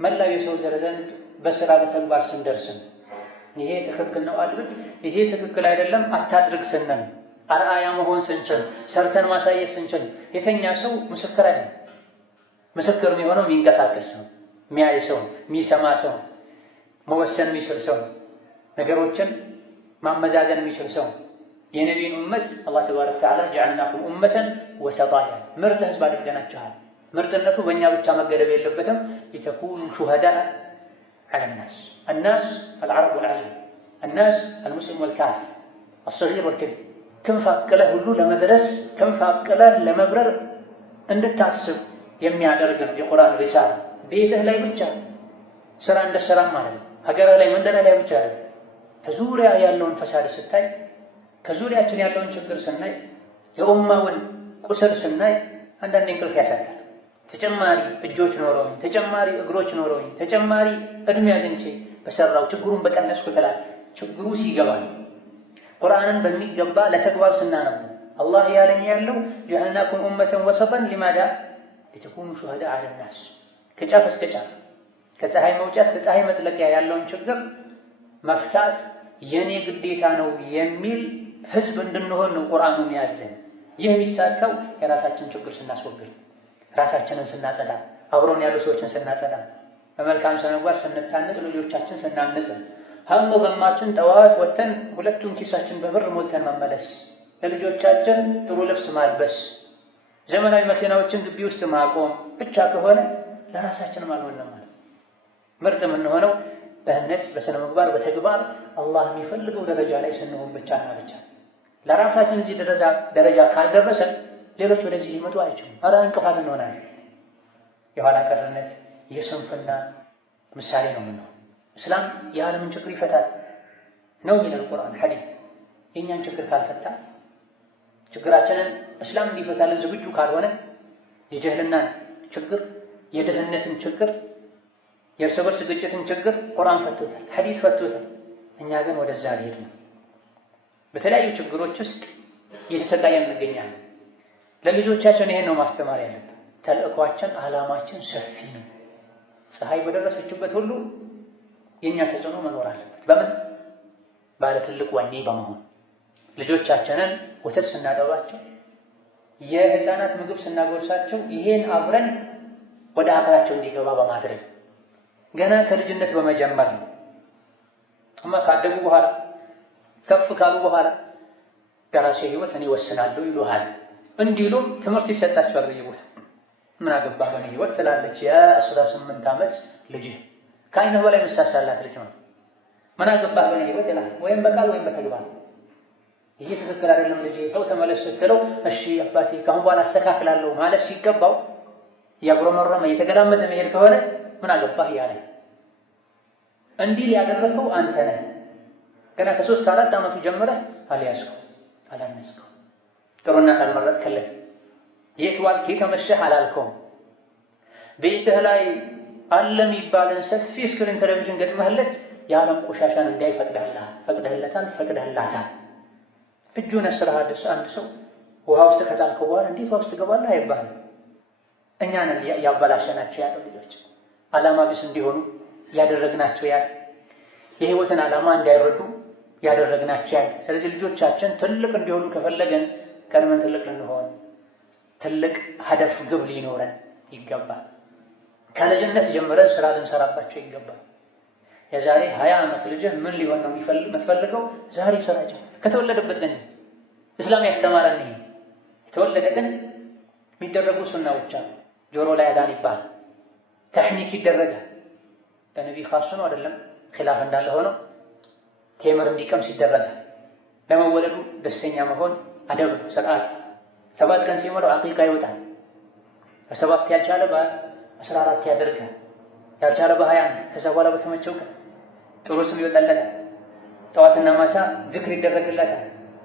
መላው የሰው ዘር ዘንድ በስራ በተግባር ስንደርስም ይሄ ትክክል ነው አድርግ፣ ይሄ ትክክል አይደለም አታድርግ ስንል፣ አርአያ መሆን ስንችል፣ ሰርተን ማሳየት ስንችል የተኛ ሰው ምስክር አይደለም። ምስክር የሚሆነው የሚንቀሳቀስ ሰው፣ የሚያይ ሰው፣ የሚሰማ ሰው፣ መወሰን የሚችል ሰው፣ ነገሮችን ማመዛዘን የሚችል ሰው። የነቢዩን ኡመት አላህ ተባረከ ወተዓላ ጀዐልናኩም ኡመተን ወሰጣ፣ ምርጥ ህዝብ አድርገናችኋል። ምርጥነቱ በእኛ ብቻ መገደብ የለበትም። ሊተኩኑ ሹሀዳአ ዐለ ናስ፣ الناس العرب والعجم، الناس المسلم والكافر، الصغير والكبير። ክንፍ አቅለህ ሁሉ ለመድረስ ክንፍ አቅለህ ለመብረር እንድታስብ የሚያደርግ ነው የቁርአን ሪሳላ። ቤትህ ላይ ብቻ ስራ እንደሰራ ማለት ነው። ሀገርህ ላይ መንደርህ ላይ ብቻ አይደለም። ከዙሪያ ያለውን ፈሳድ ስታይ፣ ከዙሪያችን ያለውን ችግር ስናይ፣ የኡማውን ቁስል ስናይ አንዳንዴ እንቅልፍ ያሳጣል። ተጨማሪ እጆች ኖረውኝ፣ ተጨማሪ እግሮች ኖረውኝ፣ ተጨማሪ እድሜ አግኝቼ በሰራው ችግሩን በቀነስኩ ትላለህ። ችግሩ ሲገባል ቁርአንን በሚገባ ለተግባር ስናነቡ አላህ ያለኝ ያለው ጀዐልናኩም ኡመተን ወሰጠን ሊማዳ ሊተኩኑ ሹሀዳአ ዐለ ናስ፣ ከጫፍ እስከ ጫፍ ከፀሐይ መውጫ እስከ ፀሐይ መጥለቂያ ያለውን ችግር መፍታት የኔ ግዴታ ነው የሚል ህዝብ እንድንሆን ነው ቁርአኑ የሚያዘን። ይህ የሚሳካው የራሳችን ችግር ስናስወግድ፣ ራሳችንን ስናጸዳ፣ አብሮን ያሉ ሰዎችን ስናጸዳ፣ በመልካም ስነ-ምግባር ስንታነጽ፣ ልጆቻችን ስናንጽ፣ ሀም ገማችን ጠዋት ወተን ሁለቱን ኪሳችን በብር ሞልተን መመለስ፣ ለልጆቻችን ጥሩ ልብስ ማልበስ፣ ዘመናዊ መኪናዎችን ግቢ ውስጥ ማቆም ብቻ ከሆነ ለራሳችንም አልሆነም ማለት። ምርጥ የምንሆነው በእምነት በስነ ምግባር በተግባር አላህ የሚፈልገው ደረጃ ላይ ስንሆን ብቻና ብቻ። ለራሳችን እዚህ ደረጃ ካልደረሰን ሌሎች ወደዚህ ሊመጡ አይችሉም። አረ እንቅፋት እንሆናለን። የኋላ ቀርነት የስንፍና ምሳሌ ነው የምንሆነው። እስላም የዓለምን ችግር ይፈታል ነው የሚለው ቁርአን ሐዲስ። የእኛን ችግር ካልፈታ፣ ችግራችንን እስላም እንዲፈታልን ዝግጁ ካልሆነ የጀህልናን ችግር፣ የድህነትን ችግር፣ የእርስ በርስ ግጭትን ችግር ቁርአን ፈቶታል፣ ሐዲስ ፈቶታል። እኛ ግን ወደዛ ሊሄድ ነው። በተለያዩ ችግሮች ውስጥ እየተሰቃየን እንገኛለን። ለልጆቻችን ይሄን ነው ማስተማር ያለብን። ተልእኳችን ዓላማችን ሰፊ ነው። ፀሐይ በደረሰችበት ሁሉ የኛ ተጽዕኖ መኖር አለበት። በምን ባለ ትልቅ ወኔ በመሆን ልጆቻችንን ወተት ስናጠባቸው የህፃናት ምግብ ስናጎርሳቸው ይሄን አብረን ወደ አቅላቸው እንዲገባ በማድረግ ገና ከልጅነት በመጀመር ነው። እማ ካደጉ በኋላ ከፍ ካሉ በኋላ በራሴ ህይወት እኔ ወስናለሁ ይሉሃል። እንዲሉም ትምህርት ይሰጣቸዋል በየቦታው። ምን አገባህ በኔ ህይወት ትላለች የ18 ዓመት ልጅ ከአይንህ በላይ መሳሳላት ልጅ ነው። ምን አገባህ በኔ ህይወት ይላል፣ ወይም በቃል ወይም በተግባር። ይሄ ትክክል አይደለም ልጅ ተው ተመለስ ስትለው እሺ አባቴ ካሁን በኋላ አስተካክላለሁ ማለት ሲገባው እያጉረመረመ እየተገላመጠ መሄድ ከሆነ ምን አገባህ ያለ እንዲህ ያደረገው አንተ ነህ። ገና ከ3 4 ዓመቱ ጀምረህ አልያዝከው አላነስከው ጥሩና ካልመረጥከለት የት ዋልክ ከመሸህ አላልከውም። ቤትህ ላይ አለ የሚባልን ሰፊ ስክሪን ቴሌቪዥን ገጥመህለት የዓለም ቆሻሻን እንዳይፈቅድለታል ፈቅደህላታል። እጁን እስራህ አንድ ሰው ውሃ ውስጥ ከጣልከው በኋላ እንዴት ውሃ ውስጥ ትገባለህ አይባልም። እኛ ነን ያበላሸናቸው ያለው ልጆች ዓላማ ቢስ እንዲሆኑ ያደረግናቸው የህይወትን ዓላማ እንዳይረዱ ያደረግናቸው ስለዚህ ልጆቻችን ትልቅ እንዲሆኑ ከፈለገን ቀድመን ትልቅ ልንሆን ትልቅ ሀደፍ ግብ ሊኖረን ይገባል። ከልጅነት ጀምረን ስራ ልንሰራባቸው ይገባል። የዛሬ 20 ዓመት ልጅህ ምን ሊሆን ነው የምትፈልገው? ዛሬ ስራ ጀምር። ከተወለደበት ቀን እስላም ያስተማረን ይሄ የተወለደ ቀን የሚደረጉ ሱናዎች አሉ። ጆሮ ላይ አዳን ይባላል። ተህኒክ ይደረጋል። በነቢይ ኻስ ነው አይደለም፣ ኺላፍ እንዳለ ሆኖ ቴምር እንዲቀምስ ይደረጋል። ለመወለዱ ደስተኛ መሆን አደብ ስርዓት። 7 ቀን ሲሞላው አቂቃ ይወጣል። በ7 ያልቻለ በ14 ያደርጋል። ያልቻለ በ21 ከዛ በኋላ በተመቸው ቀን ጥሩ ስም ይወጣለታል። ጠዋትና ማታ ዝክር ይደረግለታል።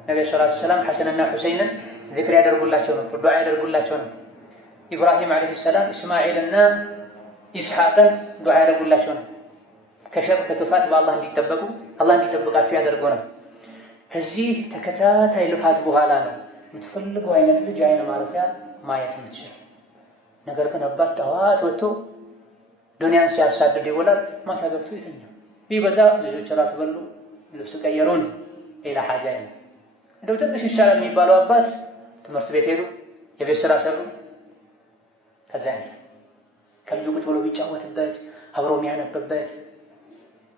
ነብዩ ሰለላሁ ዐለይሂ ወሰለም ሐሰንና ሁሰይንን ዝክር ያደርጉላቸው ነው፣ ዱዓ ያደርጉላቸው ነው። ኢብራሂም ዐለይሂ ሰላም እስማኤልና ኢስሐቅን ዱዓ ያደርጉላቸው ነው። ከሸር ከክፋት በአላህ እንዲጠበቁ አላህ እንዲጠብቃቸው ያደርጉ ነው። ከዚህ ተከታታይ ልፋት በኋላ ነው የምትፈልገው አይነት ልጅ አይነ ማረፊያ ማየት የምትችል። ነገር ግን አባት ጠዋት ወጥቶ ዱንያን ሲያሳድድ ይውላል፣ ማታ ገብቶ ይተኛል። ቢበዛ ልጆች እራት በሉ፣ ልብስ ቀየሩን፣ ሌላ ሐጃ የለም። እንደው ትንሽ ይሻላል የሚባለው አባት ትምህርት ቤት ሄዱ፣ የቤት ስራ ሰሩ፣ ከዛ ከልጁ ቁጭ ብሎ ቢጫወትበት፣ አብሮ የሚያነብበት፣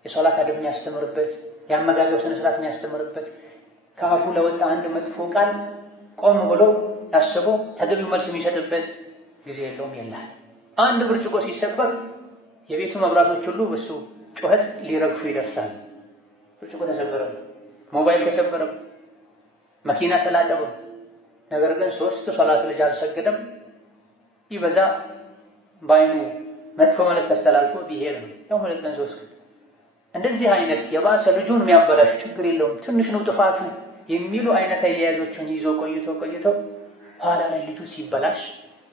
የሶላት አደብ የሚያስተምርበት፣ የአመጋገብ ስነ ስርዓት የሚያስተምርበት፣ ከአፉ ለወጣ አንድ መጥፎ ቃል ቆም ብሎ አስቦ ተገቢው መልስ የሚሰጥበት ጊዜ የለውም። የለም አንድ ብርጭቆ ሲሰበር የቤቱ መብራቶች ሁሉ በሱ ጩኸት ሊረግፉ ይደርሳሉ። ብርጭቆ ተሰበረ፣ ሞባይል ተሰበረ፣ መኪና ተላጠበ። ነገር ግን 3 ሶላት ልጅ አልሰገደም። ይበዛ ባይኑ መጥፎ መልእክት አስተላልፎ ቢሄድ ነው ያው 2 ቀን 3 ቀን። እንደዚህ አይነት የባሰ ልጁን የሚያበላሽ ችግር የለውም ትንሽ ነው ጥፋቱ የሚሉ አይነት አያያዞችን ይዞ ቆይቶ ኋላ ላይ ልጁ ሲበላሽ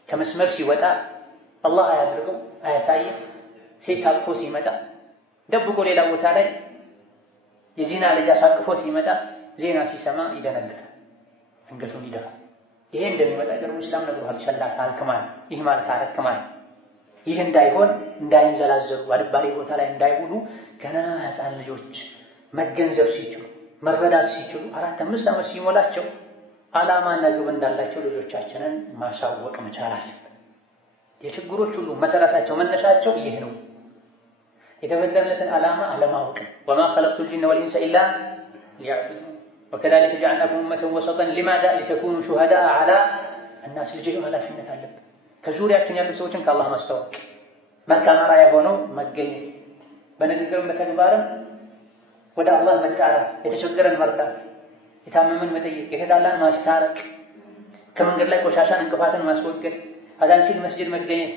ከመስመር ሲወጣ አላህ አያድርገው አያሳየው ሴት አቅፎ ሲመጣ ደብቆ ሌላ ቦታ ላይ የዚና ልጅ አሳቅፎ ሲመጣ ዜና ሲሰማ ይደነግጣል፣ አንገቱን ይደፋል። ይሄ እንደሚመጣ ቅርቡ እስላም ነግሯል። ሸላት አልከማል ይህ ማለት አረከማል። ይህ እንዳይሆን እንዳይንዘላዘሉ አልባሌ ቦታ ላይ እንዳይውሉ ገና ህፃን ልጆች መገንዘብ ሲችሉ መረዳት ሲችሉ 4-5 ዓመት ሲሞላቸው ዓላማና ግብ እንዳላቸው ልጆቻችንን ማሳወቅ መቻል አለብን። የችግሮች ሁሉ መሰረታቸው መነሻቸው ይህ ነው። የተፈጠረለትን ዓላማ አለማወቅ ወማ خلقت الجن والانس الا ليعبدون وكذلك جعلناكم امه وسطا لماذا لتكونوا شهداء على الناس ልጅ ኃላፊነት አለብን። ከዙሪያችን ያሉ ሰዎችን ከአላህ ማስተዋወቅ መልካም አርአያ ሆነው መገኘት በንግግርም በተግባርም ወደ አላህ መጣራት፣ የተቸገረን መርዳት፣ የታመመን መጠየቅ፣ የተጣላን ማስታረቅ፣ ከመንገድ ላይ ቆሻሻን እንቅፋትን ማስወገድ፣ አዛን ሲል መስጂድ መገኘት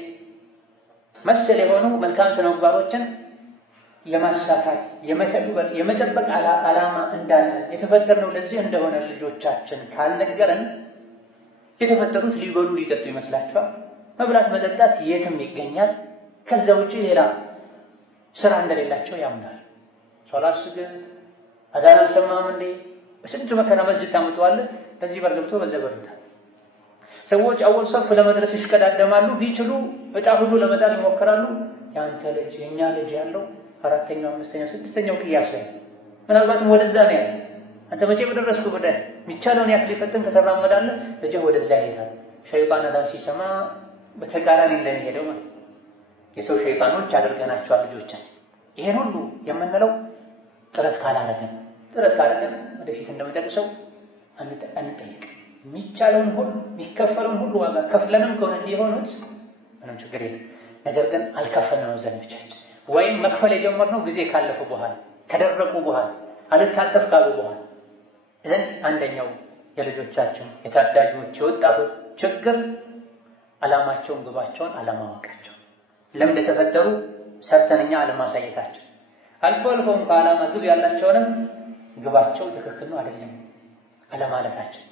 መሰል የሆኑ መልካም ተግባሮችን የማሳካት የመተግበር የመጠበቅ ዓላማ እንዳለ የተፈጠርነው ለዚህ እንደሆነ ልጆቻችን ካልነገረን የተፈጠሩት ሊበሉ ሊጠጡ ይመስላቸዋል። መብላት መጠጣት የትም ይገኛል። ከዛ ውጪ ሌላ ስራ እንደሌላቸው ያምናል። ሶላት ስግድ አዛን አልሰማም እንዴ በስንት መከራ መስጂድ ታመጣዋለህ። በዚህ በር ገብቶ በዛ በር ሰዎች አወል ሰፍ ለመድረስ ይሽቀዳደማሉ። ቢችሉ እጣ ሁሉ ለመጣል ይሞክራሉ። ያንተ ልጅ የኛ ልጅ ያለው አራተኛው፣ አምስተኛው፣ ስድስተኛው ቅያስ ላይ ምናልባትም ወደዛ ነው ያለው። አንተ መቼ በደረስኩ ጉዳይ የሚቻለውን ያክል ይፈትን ከተራመዳለህ ልጅህ ወደዛ ይሄዳል። ሸይጣን አዳን ሲሰማ በተቃራኒ እንደሚሄደው ማለት የሰው ሸይጣኖች አድርገናቸዋል ልጆቻችን። ይሄን ሁሉ የምንለው ጥረት ካላረገን ወደፊት እንደምጠቅሰው አንጠይቅ። የሚቻለውን ሁሉ የሚከፈለውን ሁሉ ዋጋ ከፍለንም ከሆነ እንዲሆኑት ምንም ችግር የለም። ነገር ግን አልከፈልነው ዘንዶቻችን ወይም መክፈል የጀመርነው ጊዜ ካለፈ በኋላ ከደረቁ በኋላ አልታጠፍ ካሉ በኋላ እዘን አንደኛው የልጆቻችን የታዳጊዎች የወጣቶች ችግር ዓላማቸውን ግባቸውን አለማወቃቸው፣ ለምን እንደተፈጠሩ ሰርተንኛ አለማሳየታቸው፣ አልፎ አልፎም ከዓላማ ግብ ያላቸውንም ግባቸው ትክክል ነው አይደለም አለማለታቸው፣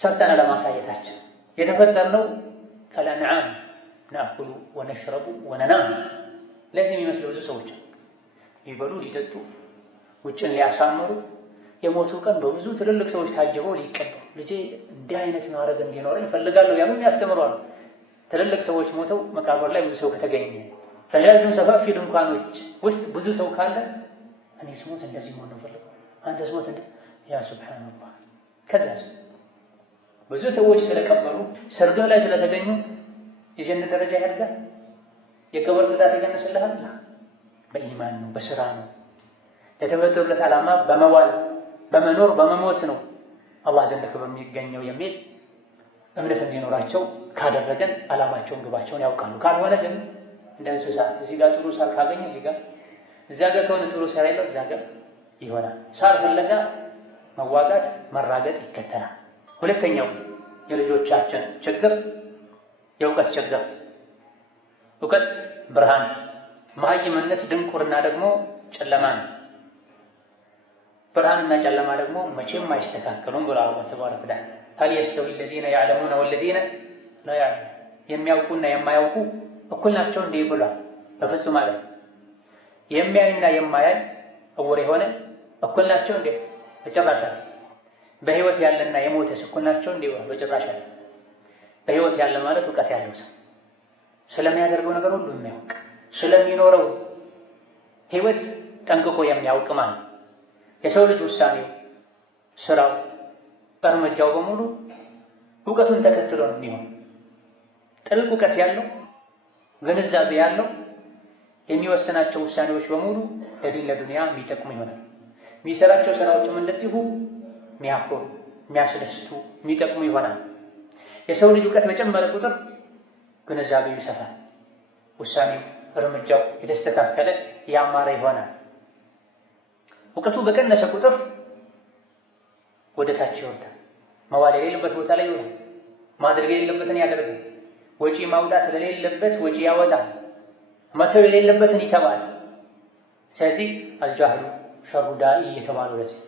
ሰርተን አለማሳየታቸው። የተፈጠርነው ከልአንዓም ናእኩሉ ወነሽረቡ ወነናም ለዚህ የሚመስሉ ብዙ ሰዎች ሊበሉ ሊጠጡ ውጭን ሊያሳምሩ የሞቱ ቀን በብዙ ትልልቅ ሰዎች ታጅበው ሊቀበሉ ልጄ እንዲህ አይነት ማድረግ እንዲኖረኝ እፈልጋለሁ ያሉን ያስተምሯል። ትልልቅ ሰዎች ሞተው መቃብር ላይ ብዙ ሰው ከተገኘ ረጃጅም ሰፋፊ ድንኳኖች ውስጥ ብዙ ሰው ካለ እኔ ስሞት እንደዚህ መሆን ነው ፈልገው አንተ ስሞት እንደ ያ ሱብሃንአላህ። ከዛስ ብዙ ሰዎች ስለቀበሩ ሰርግህ ላይ ስለተገኙ የጀነት ደረጃ ያድጋል? የቀብር ቅጣት ይቀንስልሃል? በኢማን ነው፣ በስራ ነው። ለተፈጠሩለት ዓላማ በመዋል በመኖር በመሞት ነው አላህ ዘንድ ክብር የሚገኘው የሚል እምነት እንዲኖራቸው ካደረገን ዓላማቸውን ግባቸውን ያውቃሉ። ካልሆነ ግን እንደ እንስሳ እዚህ ጋር ጥሩ ሳር ካገኘ እዚህ ጋር፣ እዛ ጋር ከሆነ ጥሩ ሳር የለው እዛ ጋር ይሆናል። ሳር ፍለጋ መዋጋት መራገጥ ይከተላል። ሁለተኛው የልጆቻችን ችግር የእውቀት ችግር። እውቀት ብርሃን፣ መሃይምነት ድንቁርና ደግሞ ጨለማ ነው። ብርሃንና ጨለማ ደግሞ መቼም አይስተካከሉም ብሎ አላህ ተባረከ ወተዓላ هل يستوي الذين يعلمون والذين لا يعلمون የሚያውቁና የማያውቁ እኩል ናቸው እንዴ ብሏል። በፍጹም አይደለም። የሚያይና የማያይ እውር የሆነ እኩል ናቸው እንዴ? በጭራሽ አይደለም። በህይወት ያለና የሞተስ እኩል ናቸው እንዴ? በጭራሽ አይደለም። በህይወት ያለ ማለት እውቀት ያለው ሰው ስለሚያደርገው ነገር ሁሉ የሚያውቅ ስለሚኖረው ህይወት ጠንቅቆ የሚያውቅ ማለት የሰው ልጅ ውሳኔው፣ ስራው፣ እርምጃው በሙሉ እውቀቱን ተከትሎ ነው የሚሆን። ጥልቅ እውቀት ያለው ግንዛቤ ያለው የሚወስናቸው ውሳኔዎች በሙሉ ለዲን ለዱንያ የሚጠቅሙ ይሆናል። የሚሰራቸው ስራዎችም እንደዚሁ የሚያኮሩ፣ የሚያስደስቱ፣ የሚጠቅሙ ይሆናል። የሰው ልጅ እውቀት በጨመረ ቁጥር ግንዛቤው ይሰፋል። ውሳኔው፣ እርምጃው የተስተካከለ ያማረ ይሆናል። እውቀቱ በቀነሰ ቁጥር ወደ ታች ይወርዳል። መዋል የሌለበት ቦታ ላይ ይውላል። ማድረግ የሌለበትን ያደርጋል። ወጪ ማውጣት ለሌለበት ወጪ ያወጣል። መተው የሌለበትን ይተዋል። ስለዚህ አልጃህሉ ሸሩ ዳኢ የተባለው ለዚህ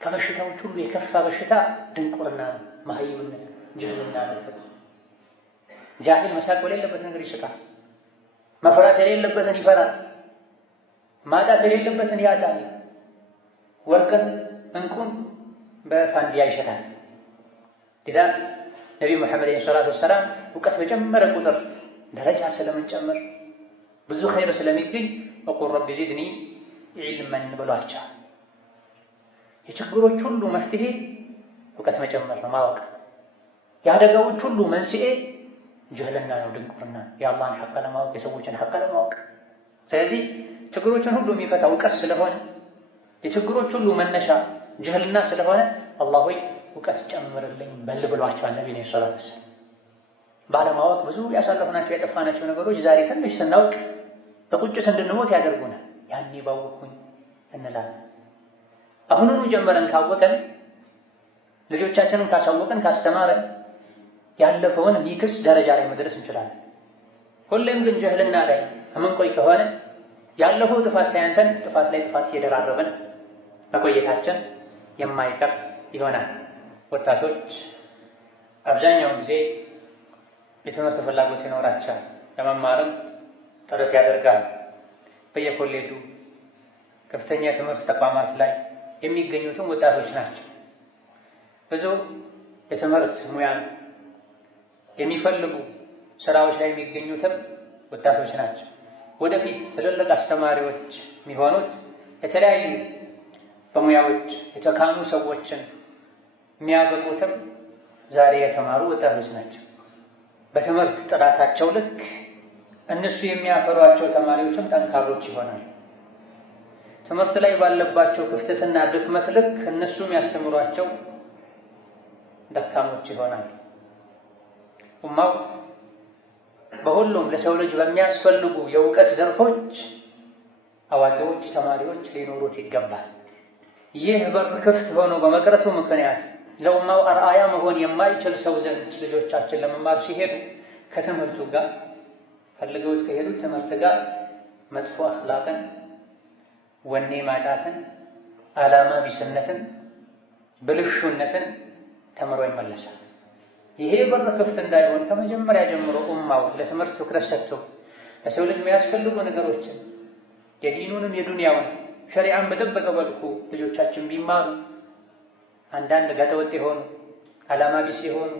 ከበሽታዎች ሁሉ የከፋ በሽታ ድንቁርና፣ መሃይምነት፣ ጅህልና ነው። ጃሂል መሳቅ የሌለበት ነገር ይስቃል። መፍራት የሌለበትን ይፈራል። ማጣት የሌለበትን ያጣል። ወርቅን እንቁን በፋንዲያ ይሸጣል። ኢዳ ነቢ ሙሐመድ ሰለላሁ ዐለይሂ ወሰለም እውቀት በጨመረ ቁጥር ደረጃ ስለምንጨምር ብዙ ኸይር ስለሚገኝ ወቁል ረቢ ዚድኒ ዒልመን ብሏቸው። የችግሮች ሁሉ መፍትሄ እውቀት መጨመር ነው፣ ማወቅ። የአደጋዎች ሁሉ መንስኤ ጅህልና ነው፣ ድንቁርና፣ የአላህን ሐቅ ለማወቅ የሰዎችን ሐቅ ለማወቅ። ስለዚህ ችግሮችን ሁሉ የሚፈታ እውቀት ስለሆነ የችግሮች ሁሉ መነሻ ጅህልና ስለሆነ አላህ ሆይ እውቀት ጨምርልኝ በል ብሏቸዋል ነቢ ሰለላሁ ዐለይሂ ወሰለም። ባለማወቅ ብዙ ያሳለፍናቸው ያጠፋናቸው ነገሮች ዛሬ ትንሽ ስናውቅ በቁጭት እንድንሞት ያደርጉናል። ያኔ ባወቅኩኝ እንላለን። አሁኑኑ ጀመረን ካወቀን ልጆቻችንን ካሳወቀን ካስተማረን ያለፈውን ሚክስ ደረጃ ላይ መድረስ እንችላለን። ሁሌም ግን ጅህልና ላይ የምንቆይ ከሆነ ያለፈው ጥፋት ሳያንሰን ጥፋት ላይ ጥፋት እየደራረብን መቆየታችን የማይቀር ይሆናል። ወጣቶች አብዛኛውን ጊዜ የትምህርት ፍላጎት ይኖራቸዋል። ለመማርም ጥረት ያደርጋሉ። በየኮሌጁ ከፍተኛ የትምህርት ተቋማት ላይ የሚገኙትም ወጣቶች ናቸው። ብዙ የትምህርት ሙያን የሚፈልጉ ስራዎች ላይ የሚገኙትም ወጣቶች ናቸው። ወደፊት ትልልቅ አስተማሪዎች የሚሆኑት የተለያዩ በሙያዎች የተካኑ ሰዎችን የሚያበቁትም ዛሬ የተማሩ ወጣቶች ናቸው። በትምህርት ጥራታቸው ልክ እነሱ የሚያፈሯቸው ተማሪዎችም ጠንካሮች ይሆናሉ። ትምህርት ላይ ባለባቸው ክፍተትና ድክመት ልክ እነሱ የሚያስተምሯቸው ደካሞች ይሆናሉ። ኡማው በሁሉም ለሰው ልጅ በሚያስፈልጉ የእውቀት ዘርፎች አዋቂዎች፣ ተማሪዎች ሊኖሩት ይገባል። ይህ በር ክፍት ሆኖ በመቅረቱ ምክንያት ለኡማው አርአያ መሆን የማይችል ሰው ዘንድ ልጆቻችን ለመማር ሲሄዱ ከትምህርቱ ጋር ፈልገውት ከሄዱት ትምህርት ጋር መጥፎ አኽላቅን፣ ወኔ ማጣትን፣ ዓላማ ቢስነትን፣ ብልሹነትን ተምሮ ይመለሳል። ይሄ በር ክፍት እንዳይሆን ከመጀመሪያ ጀምሮ ኡማው ለትምህርት ትኩረት ሰጥቶ ለሰው ልጅ የሚያስፈልጉ ነገሮችን የዲኑንም የዱንያውን ሸሪዓን በጠበቀ መልኩ ልጆቻችን ቢማሩ አንዳንድ ጋጠወጥ የሆኑ ዓላማ ቢስ የሆኑ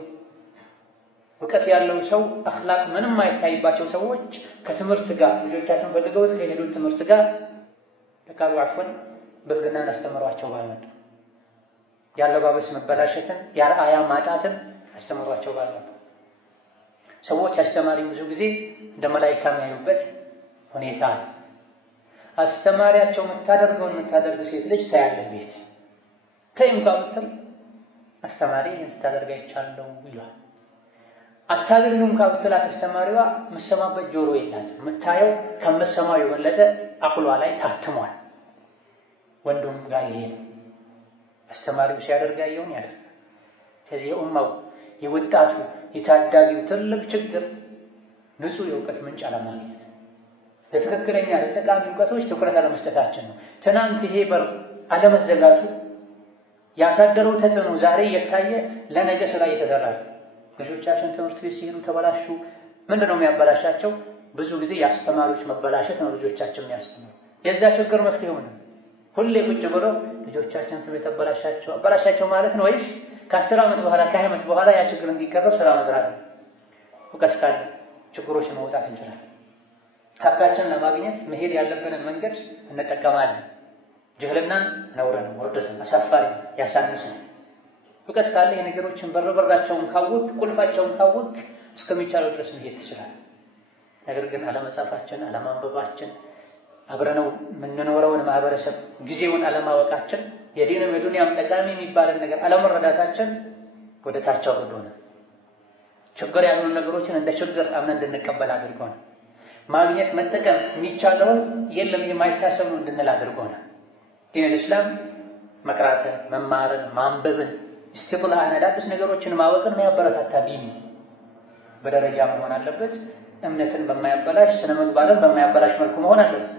እውቀት ያለው ሰው አኽላቅ ምንም አይታይባቸው ሰዎች ከትምህርት ጋር ልጆቻችን ፈልገውት ከሄዱት ትምህርት ጋር ተቃሉ አፍን ብልግናን አስተምሯቸው ባልመጡ፣ ያለባበስ መበላሸትን የአርአያ ማጣትን አስተምሯቸው ባልመጡ። ሰዎች አስተማሪም ብዙ ጊዜ እንደ መላኢካ የሚያዩበት ሁኔታ አስተማሪያቸው የምታደርግ ሴት ልጅ ታያለህ ቤት ከይም ጋር ብትል አስተማሪ ይህን ስታደርግ አይቻለሁ ይሏል። አታደርግም ጋር ብትላት አስተማሪዋ የምትሰማበት ጆሮ የላትም። የምታየው ከምትሰማው የበለጠ አቅሏ ላይ ታትሟል። ወንዱም ጋር ይሄ አስተማሪው ሲያደርግ ያየውን ያደርጋል። ከዚህ የኡማው የወጣቱ የታዳጊው ትልቅ ችግር ንጹህ የእውቀት ምንጭ አለማግኘት፣ ለትክክለኛ ለጠቃሚ እውቀቶች ትኩረት አለመስጠታችን ነው። ትናንት ይሄ በር አለመዘጋቱ ያሳደረው ተጽዕኖ ዛሬ እየታየ ለነገ ስራ እየተሰራ ነው። ልጆቻችን ትምህርት ቤት ሲሄዱ ተበላሹ። ምንድነው የሚያበላሻቸው? ብዙ ጊዜ የአስተማሪዎች መበላሸት ነው ልጆቻችን የሚያስተምሩ። የዛ ችግር መፍትሄው ነው ሁሌ ቁጭ ብሎ ልጆቻችን ትምህርት አበላሻቸው ማለት ነው ወይስ ከ10 ዓመት በኋላ ከ20 ዓመት በኋላ ያ ችግር እንዲቀረፍ ስራ መስራት ነው? እውቀት ካለ ችግሮችን መውጣት እንችላለን። ሀቃችንን ለማግኘት መሄድ ያለብንን መንገድ እንጠቀማለን። ጅህልናን ነውር ነው፣ ውርደት ነው፣ አሳፋሪ ያሳንሳል። እውቀት ካለ የነገሮችን በርበራቸውን ካወቅ ቁልፋቸውን ካወቅ እስከሚቻለው ድረስ መሄድ ትችላለህ። ነገር ግን አለመጻፋችን፣ አለማንበባችን፣ አብረነው የምንኖረውን ማህበረሰብ ጊዜውን አለማወቃችን፣ የዲንም የዱንያም ጠቃሚ የሚባልን ነገር አለመረዳታችን ወደ ታች አውርዶናል። ችግር ያሉን ነገሮችን እንደ ችግር አምነን እንድንቀበል አድርጎናል። ማግኘት መጠቀም የሚቻለውን የለም የማይታሰብ ነው እንድንል አድርጎናል። ዲን ኢስላም መቅራትን፣ መማርን፣ ማንበብን፣ ኢስቲጥላዕን አዳዲስ ነገሮችን ማወቅን የሚያበረታታ ዲን በደረጃ መሆን አለበት። እምነትን በማያበላሽ ስነ ምግባርን በማያበላሽ መልኩ መሆን አለበት።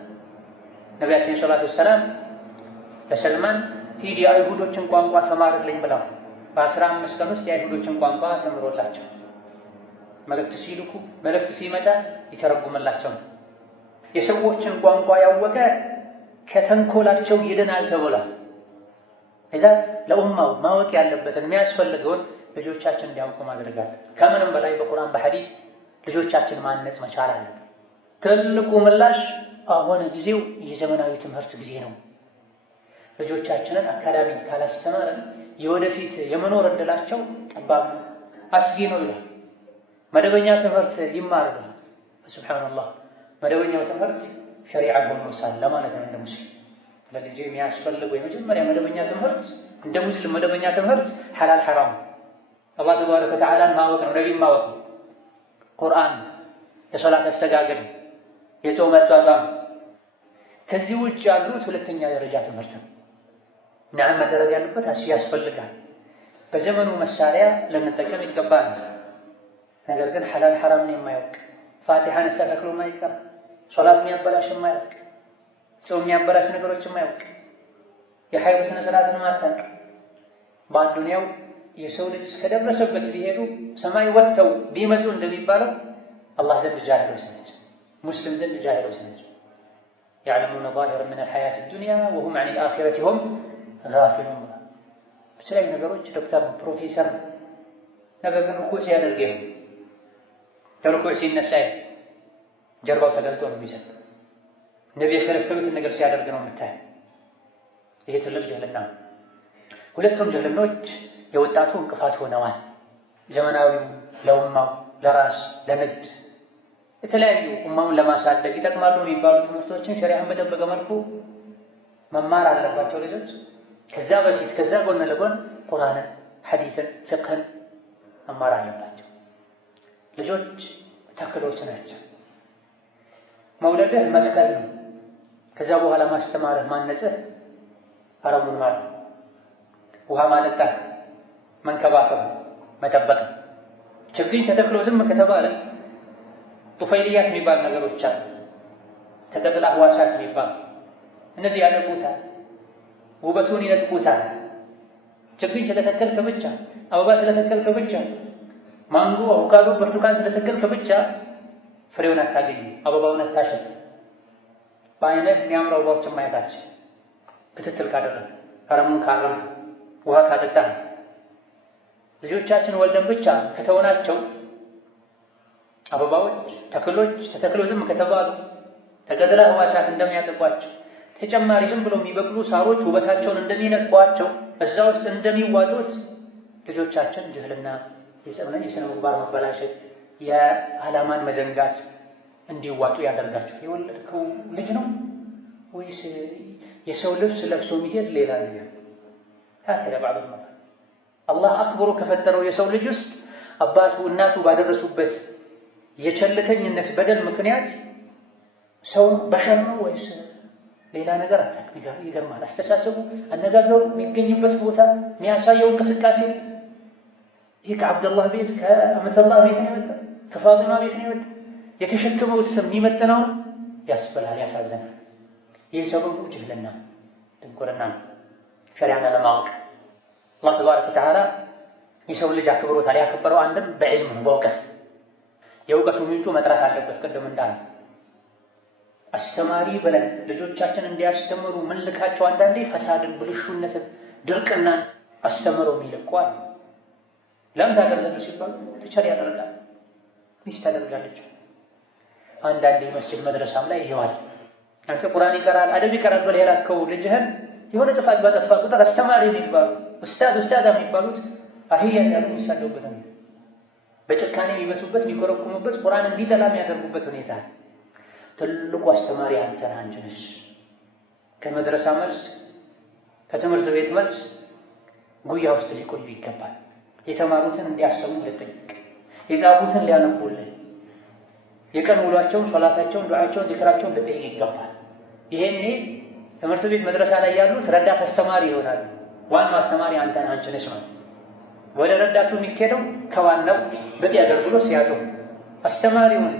ነቢያችን ሰለላሁ ዐለይሂ ወሰለም ለሰልማን ሂድ የአይሁዶችን ቋንቋ ተማርልኝ ብለው በ15 ቀን ውስጥ የአይሁዶችን ቋንቋ ተምሮላቸው መልእክት ሲልኩ መልእክት ሲመጣ ይተረጉምላቸው። የሰዎችን ቋንቋ ያወቀ ከተንኮላቸው ይድናል ተብሏል። እዛ ለኡማው ማወቅ ያለበትን የሚያስፈልገውን ልጆቻችን እንዲያውቁ ማድረጋል። ከምንም በላይ በቁርአን በሐዲስ ልጆቻችን ማነጽ መቻል አለብን። ትልቁ ምላሽ አሁን ጊዜው የዘመናዊ ትምህርት ጊዜ ነው። ልጆቻችንን አካዳሚ ካላስተማረን የወደፊት የመኖር እድላቸው ጠባብ ነው፣ አስጊ ነው ይላል። መደበኛ ትምህርት ይማራሉ። ሱብሃንአላህ መደበኛው ትምህርት ሸሪዓ ሆኖ ሳለ ማለት ነው። እንደ ሙስሊም ለልጅ የሚያስፈልገው የመጀመሪያ መደበኛ ትምህርት እንደ ሙስሊም መደበኛ ትምህርት ሐላል ሐራም አላህ ተባረከ ወተዓላ ማወቅ ነው፣ ነብይ ማወቅ ነው፣ ቁርአን፣ የሶላት አሰጋገድ፣ የጾም አጧጧም። ከዚህ ውጭ ያሉት ሁለተኛ ደረጃ ትምህርት ነው። ነዓም መደረግ ያለበት ያስፈልጋል። በዘመኑ መሳሪያ ልንጠቀም ይገባል። ነገር ግን ሐላል ሐራምን የማያውቅ ፋቲሃን አስተካክሎ የማይቀር ሶላት የሚያበላሽ የማያውቅ ጾም የሚያበላሽ ነገሮች የማያውቅ የሐይድ ስነ ስርዓትን ማታውቅ በአዱንያው የሰው ልጅ እስከደረሰበት ቢሄዱ ሰማይ ወጥተው ቢመጡ እንደሚባለው አላህ ዘንድ ጃሂሎች ናቸው፣ ሙስሊም ዘንድ ጃሂሎች ናቸው። يعلمون ظاهرا من الحياة الدنيا وهم عن الآخرة هم غافلون። በተለያዩ ነገሮች ዶክተር ፕሮፌሰር ነገር ግን እኮ ሲያደርገው ከሩኩዕ ሲነሳ ጀርባው ተገልጦ ነው የሚሰግደው። ነብዩ የከለከሉትን ነገር ሲያደርግ ነው የምታየው። ይሄ ትልቅ ጅህልና ነው። ሁለቱም ጅህልናዎች የወጣቱ እንቅፋት ሆነዋል። ዘመናዊው ለኡማው ለራስ ለንግድ የተለያዩ ኡማውን ለማሳደግ ይጠቅማሉ የሚባሉ ትምህርቶችን ሸሪዓን በጠበቀ መልኩ መማር አለባቸው ልጆች። ከዛ በፊት ከዛ ጎን ለጎን ቁርአንን፣ ሐዲስን፣ ፍቅህን መማር አለባቸው። ልጆች ተክሎች ናቸው። መውለድህ መትከል ነው። ከዛ በኋላ ማስተማርህ ማነጽህ አረሙን ማለት ውሃ ማጠጣት፣ መንከባከብ፣ መጠበቅ። ችግኝ ተተክሎ ዝም ከተባለ ጡፈይልያት የሚባል ነገሮች አሉ። ተቀጥላ ህዋሳት የሚባል እነዚህ ያደቁታል፣ ውበቱን ይነጥቁታል። ችግኝ ስለተከልክ ብቻ፣ አበባ ስለተከልክ ብቻ፣ ማንጎ፣ አቮካዶ፣ ብርቱካን ስለተከልክ ብቻ ፍሬውን አታገኝም፣ አበባውን አታሸት። በአይነት የሚያምሩ አበባዎችን ማየታችን ክትትል ካደረግ አረሙን ካረም ውሃ ካጠጣ ልጆቻችን ወልደን ብቻ ከተወናቸው አበባዎች ተክሎች ተተክሎ ዝም ከተባሉ ተቀጥላ ህዋሳት እንደሚያጠቋቸው ተጨማሪ ዝም ብሎ የሚበቅሉ ሳሮች ውበታቸውን እንደሚነጥቋቸው እዛ ውስጥ እንደሚዋጡት ልጆቻችን ጅህልና፣ የስነ ምግባር መበላሸት፣ የዓላማን መዘንጋት እንዲዋጡ ያደርጋቸው። የወለድከው ልጅ ነው ወይስ የሰው ልብስ ለብሶ የሚሄድ ሌላ ልጅ ነው? ታከለ ባዕዱ ማለት አላህ አክብሮ ከፈጠረው የሰው ልጅ ውስጥ አባቱ እናቱ ባደረሱበት የቸልተኝነት በደል ምክንያት ሰው በሸር ነው ወይስ ሌላ ነገር አታውቅም። ይገርማል። አስተሳሰቡ፣ አነጋገሩ፣ የሚገኝበት ቦታ፣ የሚያሳየው እንቅስቃሴ ይህ ከአብደላህ ቤት ከአመተላህ ቤት ነው የመጣ ከፋጢማ ቤት ነው የመጣ የተሸከመው ስም የሚመጥነው ያስበላል፣ ያሳዝናል። ይህ ሰበቡ ጅህልና ድንቁርና ነው። ሸሪዓን አለማወቅ። አላህ ተባረከ ወተዓላ የሰው ልጅ አክብሮታል። ያከበረው አንድም በዕልም ነው፣ በእውቀት የእውቀቱ ምንጩ መጥራት አለበት። ቅድም እንዳለ አስተማሪ ብለን ልጆቻችን እንዲያስተምሩ ምንልካቸው አንዳንዴ ፈሳድን፣ ብልሹነትን፣ ድርቅናን አስተምረው የሚልቋል። ለምን ታደርጋለህ ሲባል ቲቸር ያደርጋል፣ ሚስት ታደርጋለች። አንዳንዴ መስጂድ መድረሳም ላይ ይዋል። አንተ ቁርአን ይቀራል አደብ ይቀራል ብለህ የላከው ልጅህን የሆነ ጥፋት ባጠፋ ቁጥር አስተማሪ የሚባሉ ኡስታዝ የሚባሉት አህያ ያሉ የሚሳደቡበት ነው። በጭካኔ የሚመቱበት የሚኮረኩሙበት ቁርአን እንዲጠላ የሚያደርጉበት ሁኔታ። ትልቁ አስተማሪ አንተ ነህ፣ አንቺ ነሽ። ከመድረሳ መልስ ከትምህርት ቤት መልስ ጉያ ውስጥ ሊቆዩ ይገባል። የተማሩትን እንዲያሰሙ ልጠይቅ፣ የጻፉትን ሊያነቡልህ፣ የቀን ውሏቸውን፣ ሶላታቸውን፣ ዱዓቸውን፣ ዚክራቸውን ልጠይቅ ይገባል። ይሄኔ ትምህርት ቤት መድረሳ ላይ ያሉት ረዳት አስተማሪ ይሆናሉ። ዋናው አስተማሪ አንተ ነህ፣ አንቺ ነሽ ማለት ወደ ረዳቱ የሚኬደው ከዋናው በቂ አገልግሎት ሲያጡ አስተማሪውን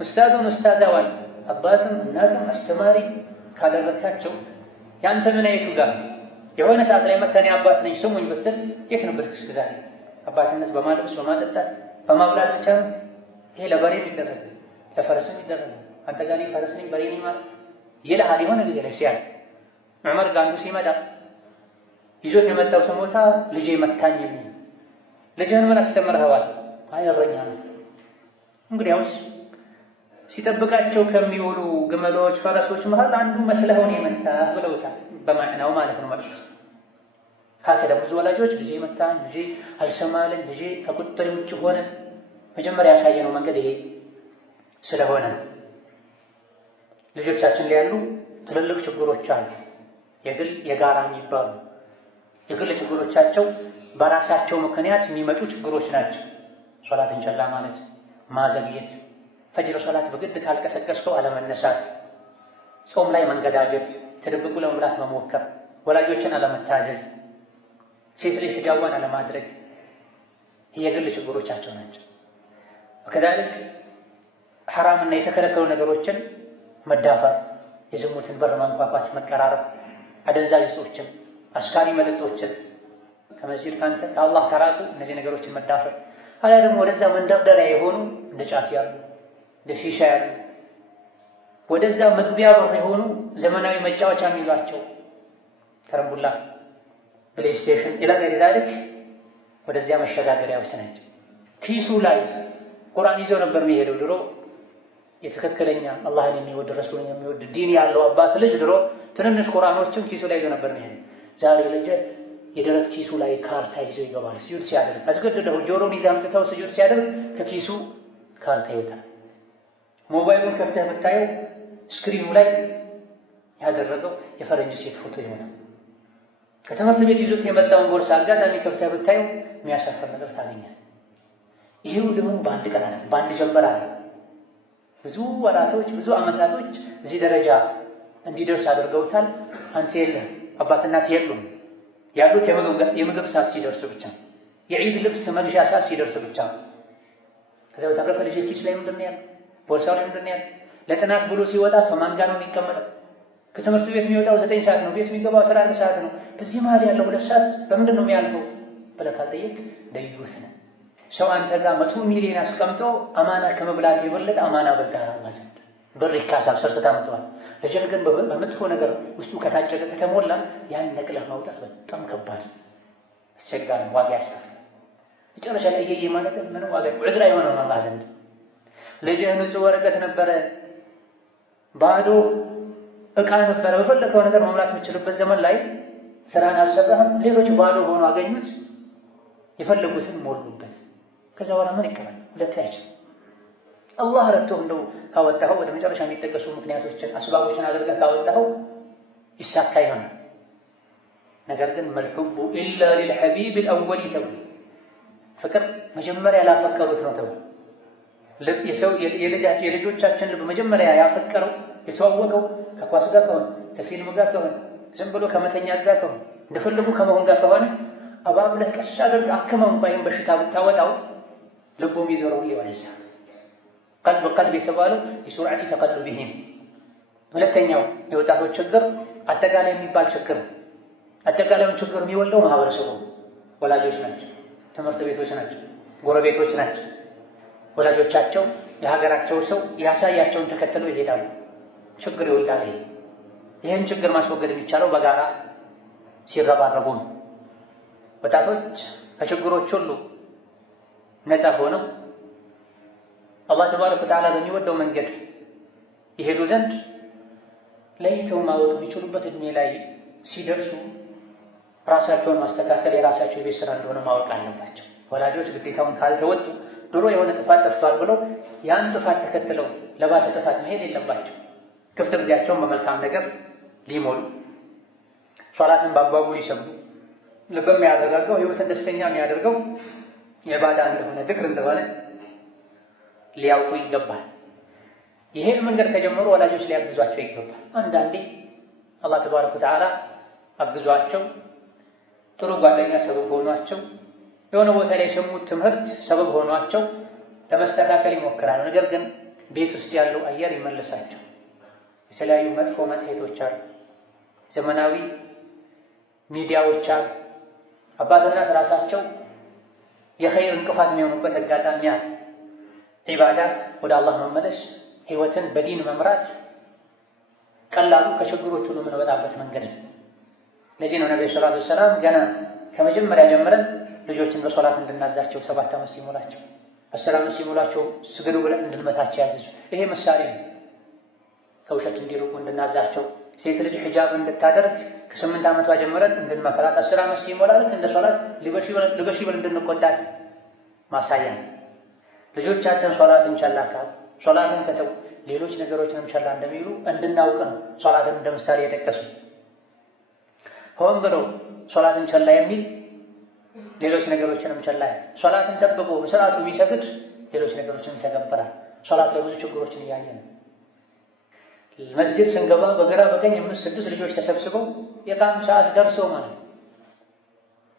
ኡስታዙን ኡስታዛዋን አባትም እናትም አስተማሪ ካደረካቸው ያንተ ምን አይቱ ጋር የሆነ ሰዓት ላይ መተኔ አባት ነኝ ስሙኝ ብትል የት ነበር እስከዛሬ? አባትነት በማልበስ በማጠጣት በማብላት ብቻ ነው። ይሄ ለበሬ የሚደረግ ለፈረስም ይደረግ። አንተ ጋር ፈረስ ነኝ በሬ ነኝ ማለት ይልሃል። የሆነ ጊዜ ላይ ሲያል ዑመር ጋር አንዱ ሲመጣ ይዞት የመጣው ስሞታ ልጄ መታኝ የሚል ልጅህን ምን አስተምረኸዋል? አይ እረኛ ነው። እንግዲያውስ ሲጠብቃቸው ከሚውሉ ግመሎች ፈረሶች መሃል አንዱ መስለኸውን የመታህ ብለውታል። በማዕናው ማለት ነው ማለት ሀከደ ብዙ ወላጆች ልጄ መታኝ፣ ልጄ አልሰማለኝ፣ ልጄ ከቁጥጥር ውጭ ሆነ። መጀመሪያ ያሳየነው መንገድ ይሄ ስለሆነ ልጆቻችን ላይ ያሉ ትልልቅ ችግሮች አሉ። የግል የጋራ የሚባሉ የግል ችግሮቻቸው በራሳቸው ምክንያት የሚመጡ ችግሮች ናቸው። ሶላትን ቸላ ማለት፣ ማዘግየት፣ ፈጅር ሶላት በግድ ካልቀሰቀስከው አለመነሳት፣ ጾም ላይ መንገዳገድ፣ ተደብቁ ለመብላት መሞከር፣ ወላጆችን አለመታዘዝ፣ ሴት ልጅ ሂጃቧን አለማድረግ የግል ችግሮቻቸው ናቸው። ከዛልክ ሐራምና የተከለከሉ ነገሮችን መዳፈር፣ የዝሙትን በር ማንኳኳት፣ መቀራረብ፣ አደንዛዥ እጾችን፣ አስካሪ መጠጦችን ከመስጂድ ካንተ ከአላህ ከራቁ እነዚህ ነገሮችን መዳፈር። አያ ደግሞ ወደዛ መንደርደሪያ የሆኑ እንደ ጫት ያሉ እንደ ሺሻ ያሉ ወደዛ መግቢያ በር የሆኑ ዘመናዊ መጫወቻ የሚሏቸው ከረምቡላ፣ ፕሌይስቴሽን ኢላ ገይሪ ዛሊክ ወደዚያ መሸጋገሪያዎች ናቸው። ኪሱ ላይ ቁርአን ይዞ ነበር የሚሄደው ድሮ የተከከለኛ አላህን የሚወድ ረሱልን የሚወድ ዲን ያለው አባት ልጅ ድሮ ትንንሽ ቁርአኖችን ኪሱ ላይ ይዞ ነበር የሚሄደው። ዛሬ ልጅ የደረት ኪሱ ላይ ካርታ ይዞ ይገባል። ስጁድ ሲያደርግ አስገድደው ጆሮን ይዘው አምጥተው ስጁድ ሲያደርግ ከኪሱ ካርታ ይወጣል። ሞባይሉን ከፍተህ ብታየው ስክሪኑ ላይ ያደረገው የፈረንጅ ሴት ፎቶ ይሆናል። ከትምህርት ቤት ይዞት የመጣውን ቦርሳ አጋጣሚ ከፍተህ ብታየው የሚያሳፍር ነገር ታገኛለህ። ይሄው ደግሞ በአንድ ቀን አለ፣ በአንድ ጀንበር አለ። ብዙ ወራቶች ብዙ አመታቶች እዚህ ደረጃ እንዲደርስ አድርገውታል። አንተ የለህም፣ አባት እናት የሉም። ያሉት የምግብ ሰዓት ሲደርስ ብቻ፣ የዒድ ልብስ መግዣ ሰዓት ሲደርስ ብቻ። ከዛ በተረፈ ልጅ ኪስ ላይ ምንድን ነው ያለው? ቦርሳው ላይ ምንድን ነው ያለው? ለጥናት ብሎ ሲወጣ ከማን ጋር ነው የሚቀመጠው? ከትምህርት ቤት የሚወጣው 9 ሰዓት ነው፣ ቤት የሚገባው 11 ሰዓት ነው። በዚህ መሀል ያለው 2 ሰዓት በምንድን ነው የሚያልፈው ብለህ ካልጠየቅ ደዩስ ነው። ሰው አንተ ጋር 100 ሚሊዮን አስቀምጦ አማና ከመብላት የበለጠ አማና በልተሃል ማለት ነው። ብር ይካሳል፣ ሰርተህ ታመጣዋለህ። ልጅህ ግን በመጥፎ ነገር ውስጡ ከታጨቀ ከተሞላ ያን ነቅለህ ማውጣት በጣም ከባድ አስቸጋሪ፣ ዋጋ ያስከፍላል። መጨረሻ ላይ እየየ ማለት ምንም ዋጋ ዑድራ አይሆንም አላህ ዘንድ። ልጅህ ንጹህ ወረቀት ነበረ፣ ባዶ እቃ ነበረ፣ በፈለከው ነገር መምላት የምችልበት ዘመን ላይ ስራን አልሰራህም። ሌሎች ባዶ ሆኖ አገኙት፣ የፈለጉትን ሞሉበት። ከዛ በኋላ ምን ይቀበል? ሁለት አይችልም። አላህ ረድቶ እንደው ካወጣኸው ወደ መጨረሻ የሚጠቀሱ ምክንያቶችን አስባቦችን አድርገህ ካወጣኸው ይሳካ ይሆናል። ነገር ግን መልሑቡ ኢላ ሊልሐቢብ አልአወሊ ተብሎ ፍቅር መጀመሪያ ላፈቀሩት ነው ተብሎ የልጆቻችን ልብ መጀመሪያ ያፈቀረው የተዋወቀው ከኳስ ጋር ከሆነ ከፊልም ጋር ከሆነ ዝም ብሎ ከመተኛት ጋር ከሆነ እንደፈለጉ ከመሆን ጋር ከሆነ አባብለህ ቀስ አድርገህ አክመው እንኳን በሽታ ብታወጣው ልቡ የሚዞረው ወደዛ ቀልብ የተባለው የሱርዓቲ ተቀልቢሂም። ሁለተኛው የወጣቶች ችግር አጠቃላይ የሚባል ችግር። አጠቃላዩን ችግር የሚወልደው ማህበረሰቡ፣ ወላጆች ናቸው፣ ትምህርት ቤቶች ናቸው፣ ጎረቤቶች ናቸው። ወላጆቻቸው የሀገራቸው ሰው ያሳያቸውን ተከትለው ይሄዳሉ። ችግር ይወልዳል። ይህን ችግር ማስወገድ የሚቻለው በጋራ ሲረባረቡ ነው። ወጣቶች ከችግሮች ሁሉ ነፃ ሆነው አላህ ተባረከ ወተዓላ በሚወደው መንገድ ይሄዱ ዘንድ ለይተው ማወቅ የሚችሉበት እድሜ ላይ ሲደርሱ ራሳቸውን ማስተካከል የራሳቸው የቤት ስራ እንደሆነ ማወቅ አለባቸው። ወላጆች ግዴታውን ካልተወጡ ድሮ የሆነ ጥፋት ጠፍቷል ብለው ያን ጥፋት ተከትለው ለባሰ ጥፋት መሄድ የለባቸው። ክፍት ጊዜያቸውን በመልካም ነገር ሊሞሉ፣ ሶላትን በአግባቡ ሊሰግዱ፣ ልብ የሚያረጋጋው ህይወትን ደስተኛ የሚያደርገው የባዳ እንደሆነ ዝክር እንደሆነ ሊያውቁ ይገባል። ይሄን መንገድ ከጀመሩ ወላጆች ሊያግዟቸው ይገባል። አንዳንዴ አላህ ተባረከ ወተዓላ አግዟቸው ጥሩ ጓደኛ ሰበብ ሆኗቸው የሆነ ቦታ ላይ የሰሙት ትምህርት ሰበብ ሆኗቸው ለመስተካከል ይሞክራሉ። ነገር ግን ቤት ውስጥ ያለው አየር ይመልሳቸው። የተለያዩ መጥፎ መጽሔቶች አሉ፣ ዘመናዊ ሚዲያዎች አሉ። አባትና ራሳቸው የኸይር እንቅፋት የሚሆኑበት አጋጣሚ አለ። ዒባዳ፣ ወደ አላህ መመለስ፣ ህይወትን በዲን መምራት ቀላሉ ከችግሮች ሁሉ የምንወጣበት መንገድ ነው። ለዚህ ነው ነብዩ ሰለላሁ ዐለይሂ ወሰለም ገና ከመጀመሪያ ጀምረን ልጆችን በሶላት እንድናዛቸው 7 ዓመት ሲሞላቸው 10 ዓመት ሲሞላቸው ስገዱ ብለን እንድንመታቸው ያዘዙ። ይሄ ምሳሌ ነው። ከውሸት እንዲርቁ እንድናዛቸው፣ ሴት ልጅ ሒጃብ እንድታደርግ ከ8 ዓመቷ ጀምረን እንድንመክራት፣ 10 ዓመት ሲሞላ ልክ እንደ ሶላት ልበሺ ብለን እንድንቆጣት ማሳያ ነው። ልጆቻችን ሶላትን ቸላ ካሉ፣ ሶላትን ከተው ሌሎች ነገሮችንም ቸላ እንደሚሉ እንድናውቅ ነው ሶላትን እንደ ምሳሌ የጠቀሱ። ሆን ብሎ ሶላትን ቸላ የሚል ሌሎች ነገሮችንም ቸላ፣ ሶላትን ጠብቆ በሰዓቱ የሚሰግድ ሌሎች ነገሮችን ይተገብራል። ሶላት ላይ ብዙ ችግሮችን እያየን ነው። መስጂድ ስንገባ በግራ በቀኝ 5-6 ልጆች ተሰብስበው የቃም ሰዓት ደርሶ ማለት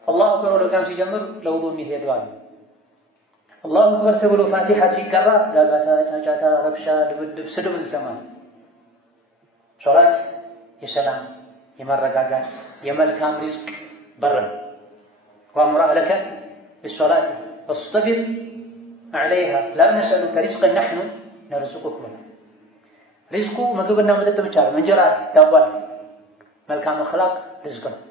አላሁ አክበር ብሎ ቃም ሲጀምር ለውዱእ የሚሄዱ አሉ። አላሁ አክበር ተብሎ ፋቲሓ ሲቀራ ጋጋታ፣ ጫጫታ፣ ረብሻ፣ ድብድብ፣ ስድብ እንሰማለን። ሶላት የሰላም የመረጋጋት የመልካም ሪዝቅ በር ነው። ወአምር አህለከ ቢሶላት ወስጠቢር ዐለይሃ ላ ነስአሉከ ሪዝቀን ነሕኑ ነርዙቁክ። ሪዝቁ ምግብና መጠጥ ብቻ ነው፣ እንጀራ ዳቧል። መልካም አኽላቅ ሪዝቅ ነው።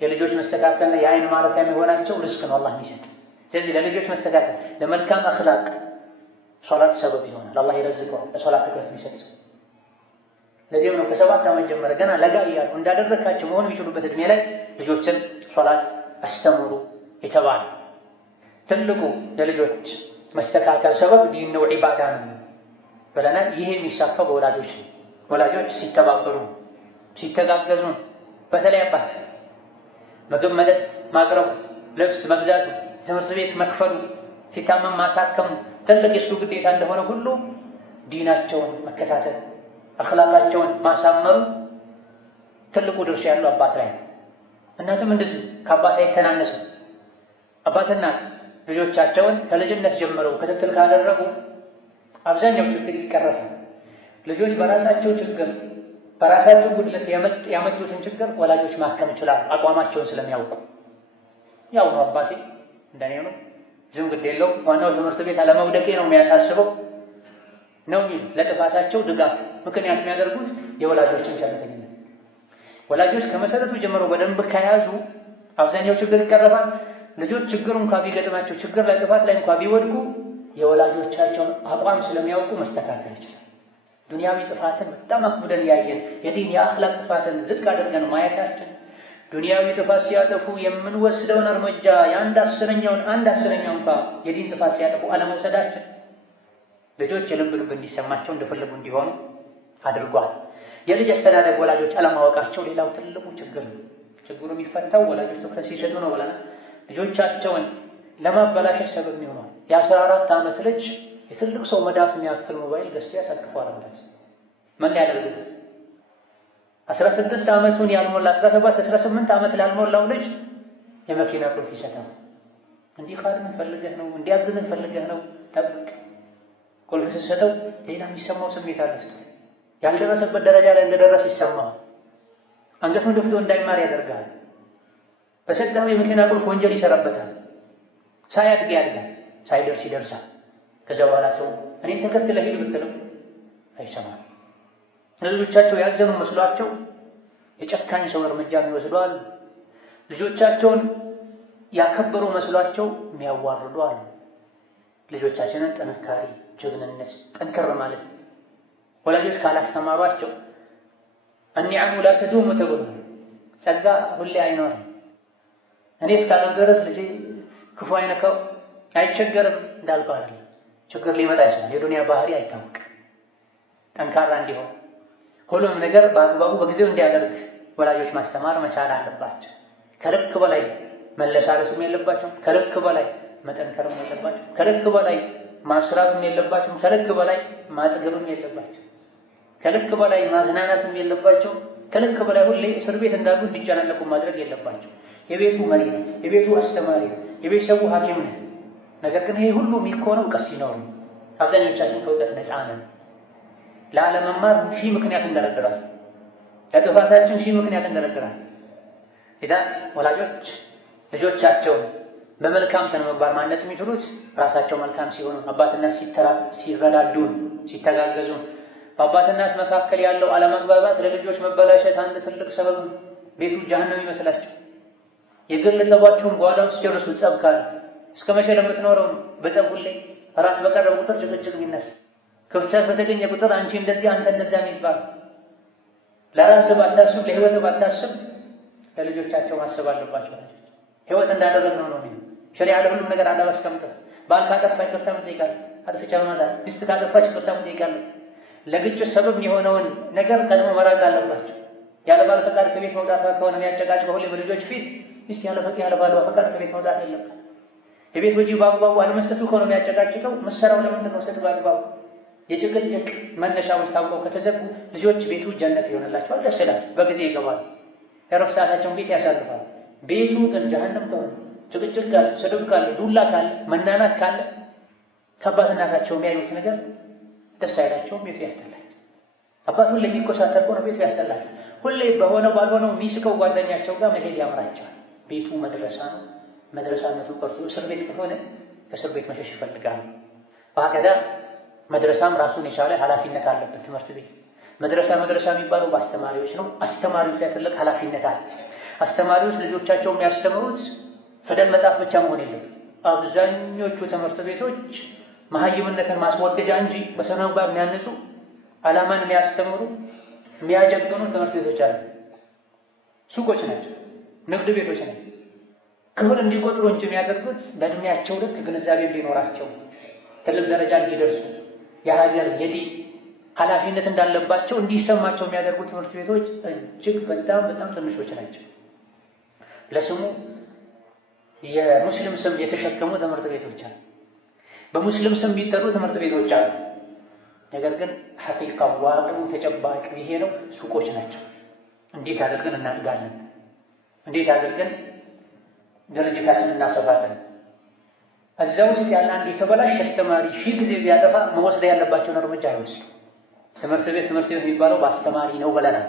የልጆች መስተካከልና የአይን ማረፊያ የሚሆናቸው ሪዝቅ ነው አላህ የሚሰጥ። ስለዚህ ለልጆች መስተካከል፣ ለመልካም አኽላቅ ሶላት ሰበብ ይሆናል። አላህ ይረዝቀዋል ለሶላት ትኩረት የሚሰጥ። ለዚህም ነው ከ7 ዓመት ጀምረ ገና ለጋ እያሉ እንዳደረካቸው መሆን የሚችሉበት እድሜ ላይ ልጆችን ሶላት አስተምሩ የተባለ። ትልቁ ለልጆች መስተካከል ሰበብ ዲን ነው፣ ዒባዳ ነው ብለናል። ይሄ የሚሳካው በወላጆች ነው። ወላጆች ሲተባበሩ ሲተጋገዙ፣ በተለይ አባት ምግብ መጠጥ ማቅረቡ፣ ልብስ መግዛቱ፣ ትምህርት ቤት መክፈሉ፣ ሲታመም ማሳከሙ ትልቅ የሱ ግዴታ እንደሆነ ሁሉ ዲናቸውን መከታተል አኽላቃቸውን ማሳመሩ ትልቁ ድርሻ ያለው አባት ላይ ነው። እናትም እንደዚህ ከአባት አይተናነስም። አባትና ልጆቻቸውን ከልጅነት ጀምረው ክትትል ካደረጉ አብዛኛው ችግር ይቀረፋል። ልጆች በራሳቸው ችግር በራሳቸው ጉድለት ያመጡትን ችግር ወላጆች ማከም ይችላሉ፣ አቋማቸውን ስለሚያውቁ። ያው ነው አባቴ እንደኔ ነው ዝም ግድ የለው ዋናው ትምህርት ቤት አለመውደቄ ነው የሚያሳስበው ነው የሚሉ ለጥፋታቸው ድጋፍ ምክንያት የሚያደርጉት የወላጆችን ቸልተኝነት። ወላጆች ከመሰረቱ ጀምሮ በደንብ ከያዙ አብዛኛው ችግር ይቀረፋል። ልጆች ችግሩ እንኳን ቢገጥማቸው ችግር ላይ ጥፋት ላይ እንኳን ቢወድቁ የወላጆቻቸውን አቋም ስለሚያውቁ መስተካከል ይችላል። ዱንያዊ ጥፋትን በጣም አክብደን ያየን የዲን የአኽላቅ ጥፋትን ዝቅ አድርገን ማየታችን፣ ዱንያዊ ጥፋት ሲያጠፉ የምንወስደውን እርምጃ የአንድ አስረኛው እንኳን የዲን ጥፋት ሲያጠፉ አለመውሰዳችን ልጆች የልብ ልብ እንዲሰማቸው እንደፈለጉ እንዲሆኑ አድርጓል። የልጅ አስተዳደግ ወላጆች አለማወቃቸው ሌላው ትልቁ ችግር ነው። ችግሩ የሚፈታው ወላጆች ትኩረት ሲሰጡ ነው ብለናል። ልጆቻቸውን ለማበላሸት ሰበብ የሚሆነው የ14 ዓመት ልጅ የትልቅ ሰው መዳፍ የሚያክል ሞባይል ገዝቶ ያሳቅፈዋል። ምን ሊያደርግ 16 ዓመቱን ያልሞላ 17 18 ዓመት ላልሞላው ልጅ የመኪና ቁልፍ ይሰጣል። እንዲህ ኻድም ፈልገህ ነው እንዲያግዝህ ፈልገህ ነው ጠብቅ። ቁልፍ ስትሰጠው ሌላ የሚሰማው ስሜት አለ። ያልደረሰበት ደረጃ ላይ እንደደረሰ ይሰማዋል። አንገቱን ደፍቶ እንዳይማር ያደርጋል። በሰጠው የመኪና ቁልፍ ወንጀል ይሰራበታል። ሳያድግ ያለ ሳይደርስ ይደርሳል። ከዛ በኋላ ሰው እኔን ተከትለህ ሂድ ብትለው አይሰማም። ልጆቻቸው ያዘኑ መስሏቸው የጨካኝ ሰው እርምጃ ይወስዷል። ልጆቻቸውን ያከበሩ መስሏቸው የሚያዋርዱ አሉ። ልጆቻችንን ጥንካሬ፣ ጀግንነት፣ ጠንከር ማለት ወላጆች ካላስተማሯቸው አኒዓሙ ላ ተዱሙ ተብሎ ጸጋ ሁሌ አይኖርም። እኔ እስካለው ድረስ ልጄ ክፉ አይነካው አይቸገርም እንዳልከው አይደለም። ችግር ሊመጣ ይችላል። የዱንያ ባህሪ አይታወቅም። ጠንካራ እንዲሆን ሁሉም ነገር በአግባቡ በጊዜው እንዲያደርግ ወላጆች ማስተማር መቻል አለባቸው። ከልክ በላይ መለሳለስም የለባቸው። ከልክ በላይ መጠንከርም የለባቸው። ከልክ በላይ ማስራብም የለባቸው። ከልክ በላይ ማጥገብም የለባቸው። ከልክ በላይ ማዝናናትም የለባቸው። ከልክ በላይ ሁሌ እስር ቤት እንዳሉ እንዲጨናነቁ ማድረግ የለባቸው። የቤቱ መሪ ነው፣ የቤቱ አስተማሪ ነው፣ የቤተሰቡ ሐኪም ነው። ነገር ግን ይሄ ሁሉ የሚኮነው እውቀት ሲኖር ነው። አብዛኞቻችን ከእውቀት ነፃ ነን። ለአለመማር ሺህ ምክንያት እንደረድራል። ለጥፋታችን ሺህ ምክንያት እንደረድራል። ኢዳ ወላጆች ልጆቻቸውን በመልካም ስነ ምግባር ማነጽ የሚችሉት ራሳቸው መልካም ሲሆኑ፣ አባትና ሲረዳዱ፣ ሲተጋገዙ። በአባትና መካከል ያለው አለመግባባት ለልጆች መበላሸት አንድ ትልቅ ሰበብ ነው። ቤቱ ጀሃነም ይመስላቸው። የግል ጸባቸውን ጓዳ ውስጥ ጨርሱ። ጸብ ካለ እስከ መቼ ለምትኖረው በጸብ ሁሌ ራስ በቀረበ ቁጥር ጭቅጭቅ የሚነሳ ክፍተት በተገኘ ቁጥር አንቺ እንደዚህ አንተ እንደዚያ የሚባል ለራስ ባታስብ ለህይወት ባታስብ ለልጆቻቸው ማሰብ አለባቸው። ህይወት እንዳደረግነው ነው። ሸሪዓ ለሁሉም ነገር አዳብ አስቀምጧል። ባል ካጠፋ ይቅርታ መጠየቅ፣ አጥፍቻለሁ ማለት ሚስት ካጠፋች ይቅርታ መጠየቅ። ለግጭት ሰበብ የሆነውን ነገር ቀድሞ መራቅ አለባቸው። ያለ ባል ፈቃድ ከቤት መውጣት ከሆነ የሚያጨቃጭቀው ሁሌ በልጆች ፊት ሚስት ያለ ባሏ ፈቃድ ከቤት መውጣት የለባትም። የቤት ወጪ በአግባቡ አለመስጠቱ ከሆነ የሚያጨቃጭቀው መሰራው ለምንድን ነው? ሰጥ በአግባቡ የጭቅጭቅ መነሻዎች ታውቀው ከተዘጉ ልጆች ቤቱ ጀነት ይሆንላቸዋል። ደስ ይላል። በጊዜ ይገባል። የረፍት ሰዓታቸውን ቤት ያሳልፋል። ቤቱ ግን ጀሃነም ከሆነ ጭቅጭቅ ካለ፣ ስድብ ካለ፣ ዱላ ካለ፣ መናናት ካለ ከአባት እናታቸው የሚያዩት ነገር ደስ አይላቸውም። ቤቱ ያስጠላል። አባት ሁሌ የሚኮሳተር ከሆነ ቤቱ ያስጠላል። ሁሌ በሆነው ባልሆነው የሚስቀው ጓደኛቸው ጋር መሄድ ያምራቸዋል። ቤቱ መድረሳ ነው። መድረሳነቱ ቀርቶ እስር ቤት ከሆነ ከእስር ቤት መሸሽ ይፈልጋሉ። በሀከዳ መድረሳም ራሱን የቻለ ኃላፊነት አለበት። ትምህርት ቤት መድረሳ የሚባለው በአስተማሪዎች ነው። አስተማሪዎች ላይ ትልቅ ኃላፊነት አለ። አስተማሪዎች ልጆቻቸው የሚያስተምሩት ፊደል መጻፍ ብቻ መሆን የለበትም። አብዛኞቹ ትምህርት ቤቶች መሀይምነትን ማስወገጃ እንጂ በስነ ምግባር የሚያንጹ ዓላማን የሚያስተምሩ የሚያጀግኑ ትምህርት ቤቶች አሉ። ሱቆች ናቸው፣ ንግድ ቤቶች ናቸው። ክፍል እንዲቆጥሩ እንጂ የሚያደርጉት በእድሜያቸው ልክ ግንዛቤ እንዲኖራቸው ትልቅ ደረጃ እንዲደርሱ የሀገር የዲን ኃላፊነት እንዳለባቸው እንዲሰማቸው የሚያደርጉ ትምህርት ቤቶች እጅግ በጣም ትንሾች ናቸው። ለስሙ የሙስሊም ስም የተሸከሙ ትምህርት ቤቶች አሉ። በሙስሊም ስም ቢጠሩ ትምህርት ቤቶች አሉ። ነገር ግን ሐቂቃ ዋቅሩ ተጨባጭ ይሄ ነው። ሱቆች ናቸው። እንዴት አድርገን እናድጋለን? እንዴት አድርገን ድርጅታችንን እናሰፋለን? እዛ ውስጥ ያለ አንድ የተበላሽ አስተማሪ ሺህ ጊዜ ቢያጠፋ መወሰድ ያለባቸውን እርምጃ አይወስዱ። ትምህርት ቤት የሚባለው በአስተማሪ ነው ብለናል።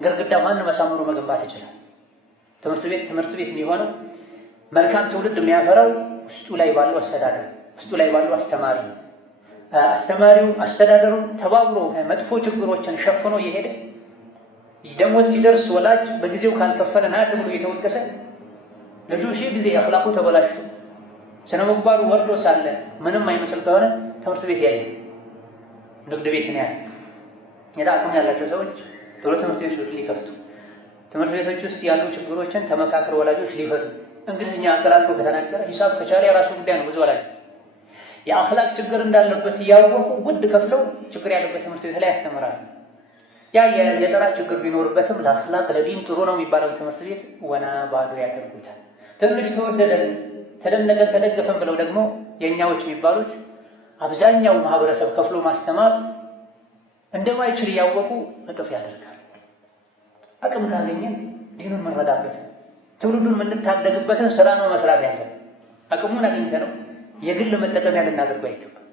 ግድግዳ ማንም አሳምሮ መገንባት ይችላል። ትምህርት ቤት የሚሆነው መልካም ትውልድ የሚያፈራው ውስጡ ላይ ባለው አስተዳደር፣ ውስጡ ላይ ባለው አስተማሪ ነው። አስተማሪው አስተዳደሩ ተባብሮ መጥፎ ችግሮችን ሸፍኖ የሄደ ደሞዝ ሲደርስ ወላጅ በጊዜው ካልከፈለ ና ተብሎ እየተወቀሰ ልጁ ሺህ ጊዜ አኽላቁ ተበላሽቶ ስነ ምግባሩ ወርዶ ሳለ ምንም አይመስል ከሆነ ትምህርት ቤት ያየ ንግድ ቤት ነው ያለ። የአቅም ያላቸው ሰዎች ቶሎ ትምህርት ቤቶች ሊከፍቱ፣ ትምህርት ቤቶች ውስጥ ያሉ ችግሮችን ተመካክረው ወላጆች ሊፈቱ። እንግሊዝኛ አቀላጥፎ ከተናገረ ሂሳብ ከቻለ የራሱ ጉዳይ ነው። ብዙ ወላጅ የአኽላቅ ችግር እንዳለበት እያወቁ ውድ ከፍለው ችግር ያለበት ትምህርት ቤት ላይ ያስተምራሉ። ያ የጥራት ችግር ቢኖርበትም ለአኽላቅ ለዲን ጥሩ ነው የሚባለው ትምህርት ቤት ወና ባዶ ያደርጉታል። ትንሽ ተወደደን ተደነቀን ተደገፈን ብለው ደግሞ የኛዎች የሚባሉት አብዛኛው ማህበረሰብ ከፍሎ ማስተማር እንደማይችል እያወቁ እጥፍ ያደርጋል። አቅም ካገኘን ዲኑን መረዳበት ትውልዱን የምንታደግበትን ስራ ነው መስራት ያለ። አቅሙን አግኝተን ነው የግል መጠቀሚያ ልናደርገው አይገባም።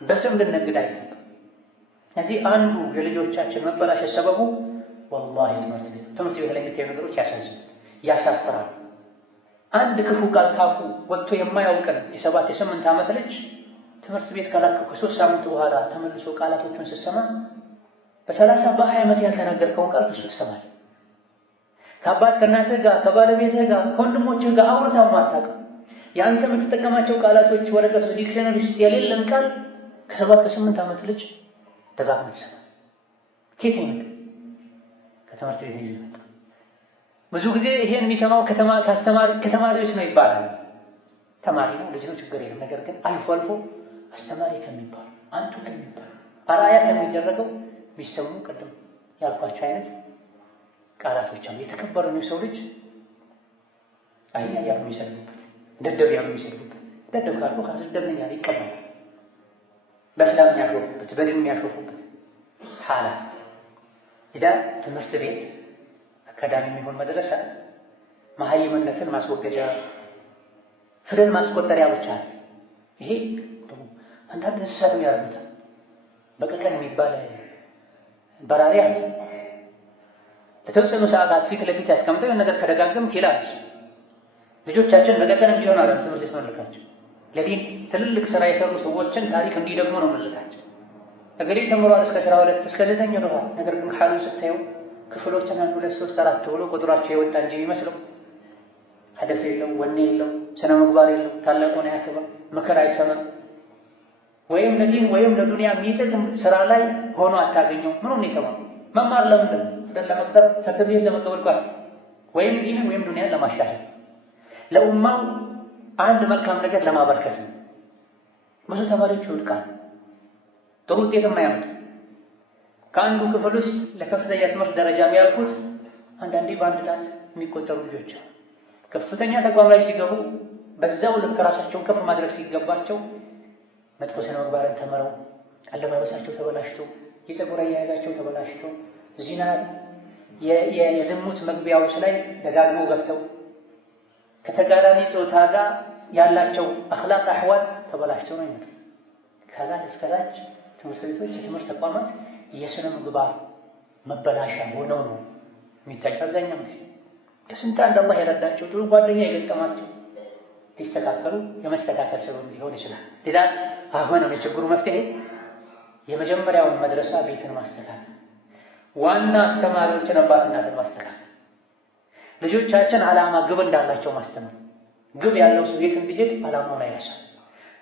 በስም ልንነግድ አይገባም። እዚህ አንዱ የልጆቻችን መበላሸት ሰበቡ ወላሂ ትምህርት ቤት ላይ የሚታዩ ነገሮች ያሳዝናል፣ ያሳፍራል። አንድ ክፉ ቃል ካፉ ወጥቶ የማያውቅን የ7 የ8 ዓመት ልጅ ትምህርት ቤት ካላከው ከ3 ሳምንት በኋላ ተመልሶ ቃላቶቹን ስትሰማ በ30 በ20 ዓመት ያልተናገርከውን ቃል እሱ ትሰማል። ከአባት ከእናትህ ጋር ከባለቤትህ ጋር ከወንድሞችህ ጋር አውርተው ማታውቅም። የአንተ የምትጠቀማቸው ቃላቶች ወረቀት ዲክሽነሪ ውስጥ የሌለን ቃል ከ7 ከ8 ዓመት ልጅ ደጋግመህ ትሰማለህ። ከየት ይመጣ? ከትምህርት ቤት ይመጣ። ብዙ ጊዜ ይሄን የሚሰማው ከተማሪዎች ነው ይባላል። ተማሪ ነው ልጅ ነው ችግር የለም። ነገር ግን አልፎ አልፎ አስተማሪ ከሚባሉ አንቱ ከሚባሉ አርአያ ከሚደረገው ቢሰሙ ቅድም ያልኳቸው አይነት ቃላቶች አሉ። የተከበረ ነው ሰው ልጅ አይያ ያሉ የሚሰልቡበት ደደብ ያሉ የሚሰልቡበት ደደብ ካልኩ ካስደብነኛ ይቀበላል። በእስላም የሚያሾፉበት በዲን የሚያሾፉበት ሐላ ኢዳ ትምህርት ቤት አካዳሚ የሚሆን መድረሳ መሀይምነትን ማስወገጃ ፊደል ማስቆጠሪያ ብቻ ነው። ይሄ አንዳንድ እንስሳት የሚያደርጉት በቀቀን የሚባል በራሪ አለ። ለተወሰኑ ሰዓታት ፊት ለፊት ያስቀምጠው ነገር ከደጋገምክ ይላል። ልጆቻችን በቀቀን እንዲሆን አለ ትምህርት ቤት መልካቸው ለዲን ትልልቅ ስራ የሰሩ ሰዎችን ታሪክ እንዲደግሙ ነው መልካቸው። እገሌ ተምሯል እስከ 12 እስከ 9 ነው። ነገር ግን ሐሉን ስታየው ክፍሎችን 1 2 3 4 ተብሎ ቁጥራቸው የወጣ እንጂ የሚመስለው ሀደፍ የለው፣ ወኔ የለው፣ ስነ ምግባር የለው፣ ታላቁን ያከብር፣ ምክር አይሰማም። ወይም ለዲን ወይም ለዱንያ የሚጠቅም ስራ ላይ ሆኖ አታገኘው። ምንም ነው የተማረው? መማር ለምንድን ነው? ለመቅጠር ሰርተፊኬት ለመቀበል ቋል ወይም ዲን ወይም ዱንያን ለማሻሻል ለኡማው አንድ መልካም ነገር ለማበርከት ነው። ብዙ ተማሪዎች ይወድቃሉ፣ ጥሩ ውጤት የማያመጡ ከአንዱ ክፍል ውስጥ ለከፍተኛ ትምህርት ደረጃ የሚያልፉት አንዳንዴ በአንድ ጣት የሚቆጠሩ ልጆች ከፍተኛ ተቋም ላይ ሲገቡ በዛው ልክ ራሳቸውን ከፍ ማድረግ ሲገባቸው መጥፎ ስነ ምግባርን ተምረው አለባበሳቸው ተበላሽቶ የፀጉር አያያዛቸው ተበላሽቶ ዚና የዝሙት መግቢያዎች ላይ ደጋግመው ገብተው ከተጋራኒ ጾታ ጋር ያላቸው አኽላቅ አህዋል ተበላሽተው ነው የሚመጡት። ከላይ እስከ ታች ትምህርት ቤቶች የትምህርት ተቋማት የስነ ምግባር መበላሻ ሆነው ነው የሚታዩት። አብዛኛው ጊዜ ከስንት አንድ አላህ የረዳቸው ጥሩ ጓደኛ የገጠማቸው ሊስተካከሉ የመስተካከል ሰበብ ሊሆን ይችላል። ሌላ አሁን የችግሩ መፍትሄ የመጀመሪያውን መድረሳ ቤትን ማስተካከል፣ ዋና አስተማሪዎችን አባት እናትን ማስተካከል፣ ልጆቻችን ዓላማ ግብ እንዳላቸው ማስተማር። ግብ ያለው ሰው የትም ቢሄድ ዓላማውን አይረሳም።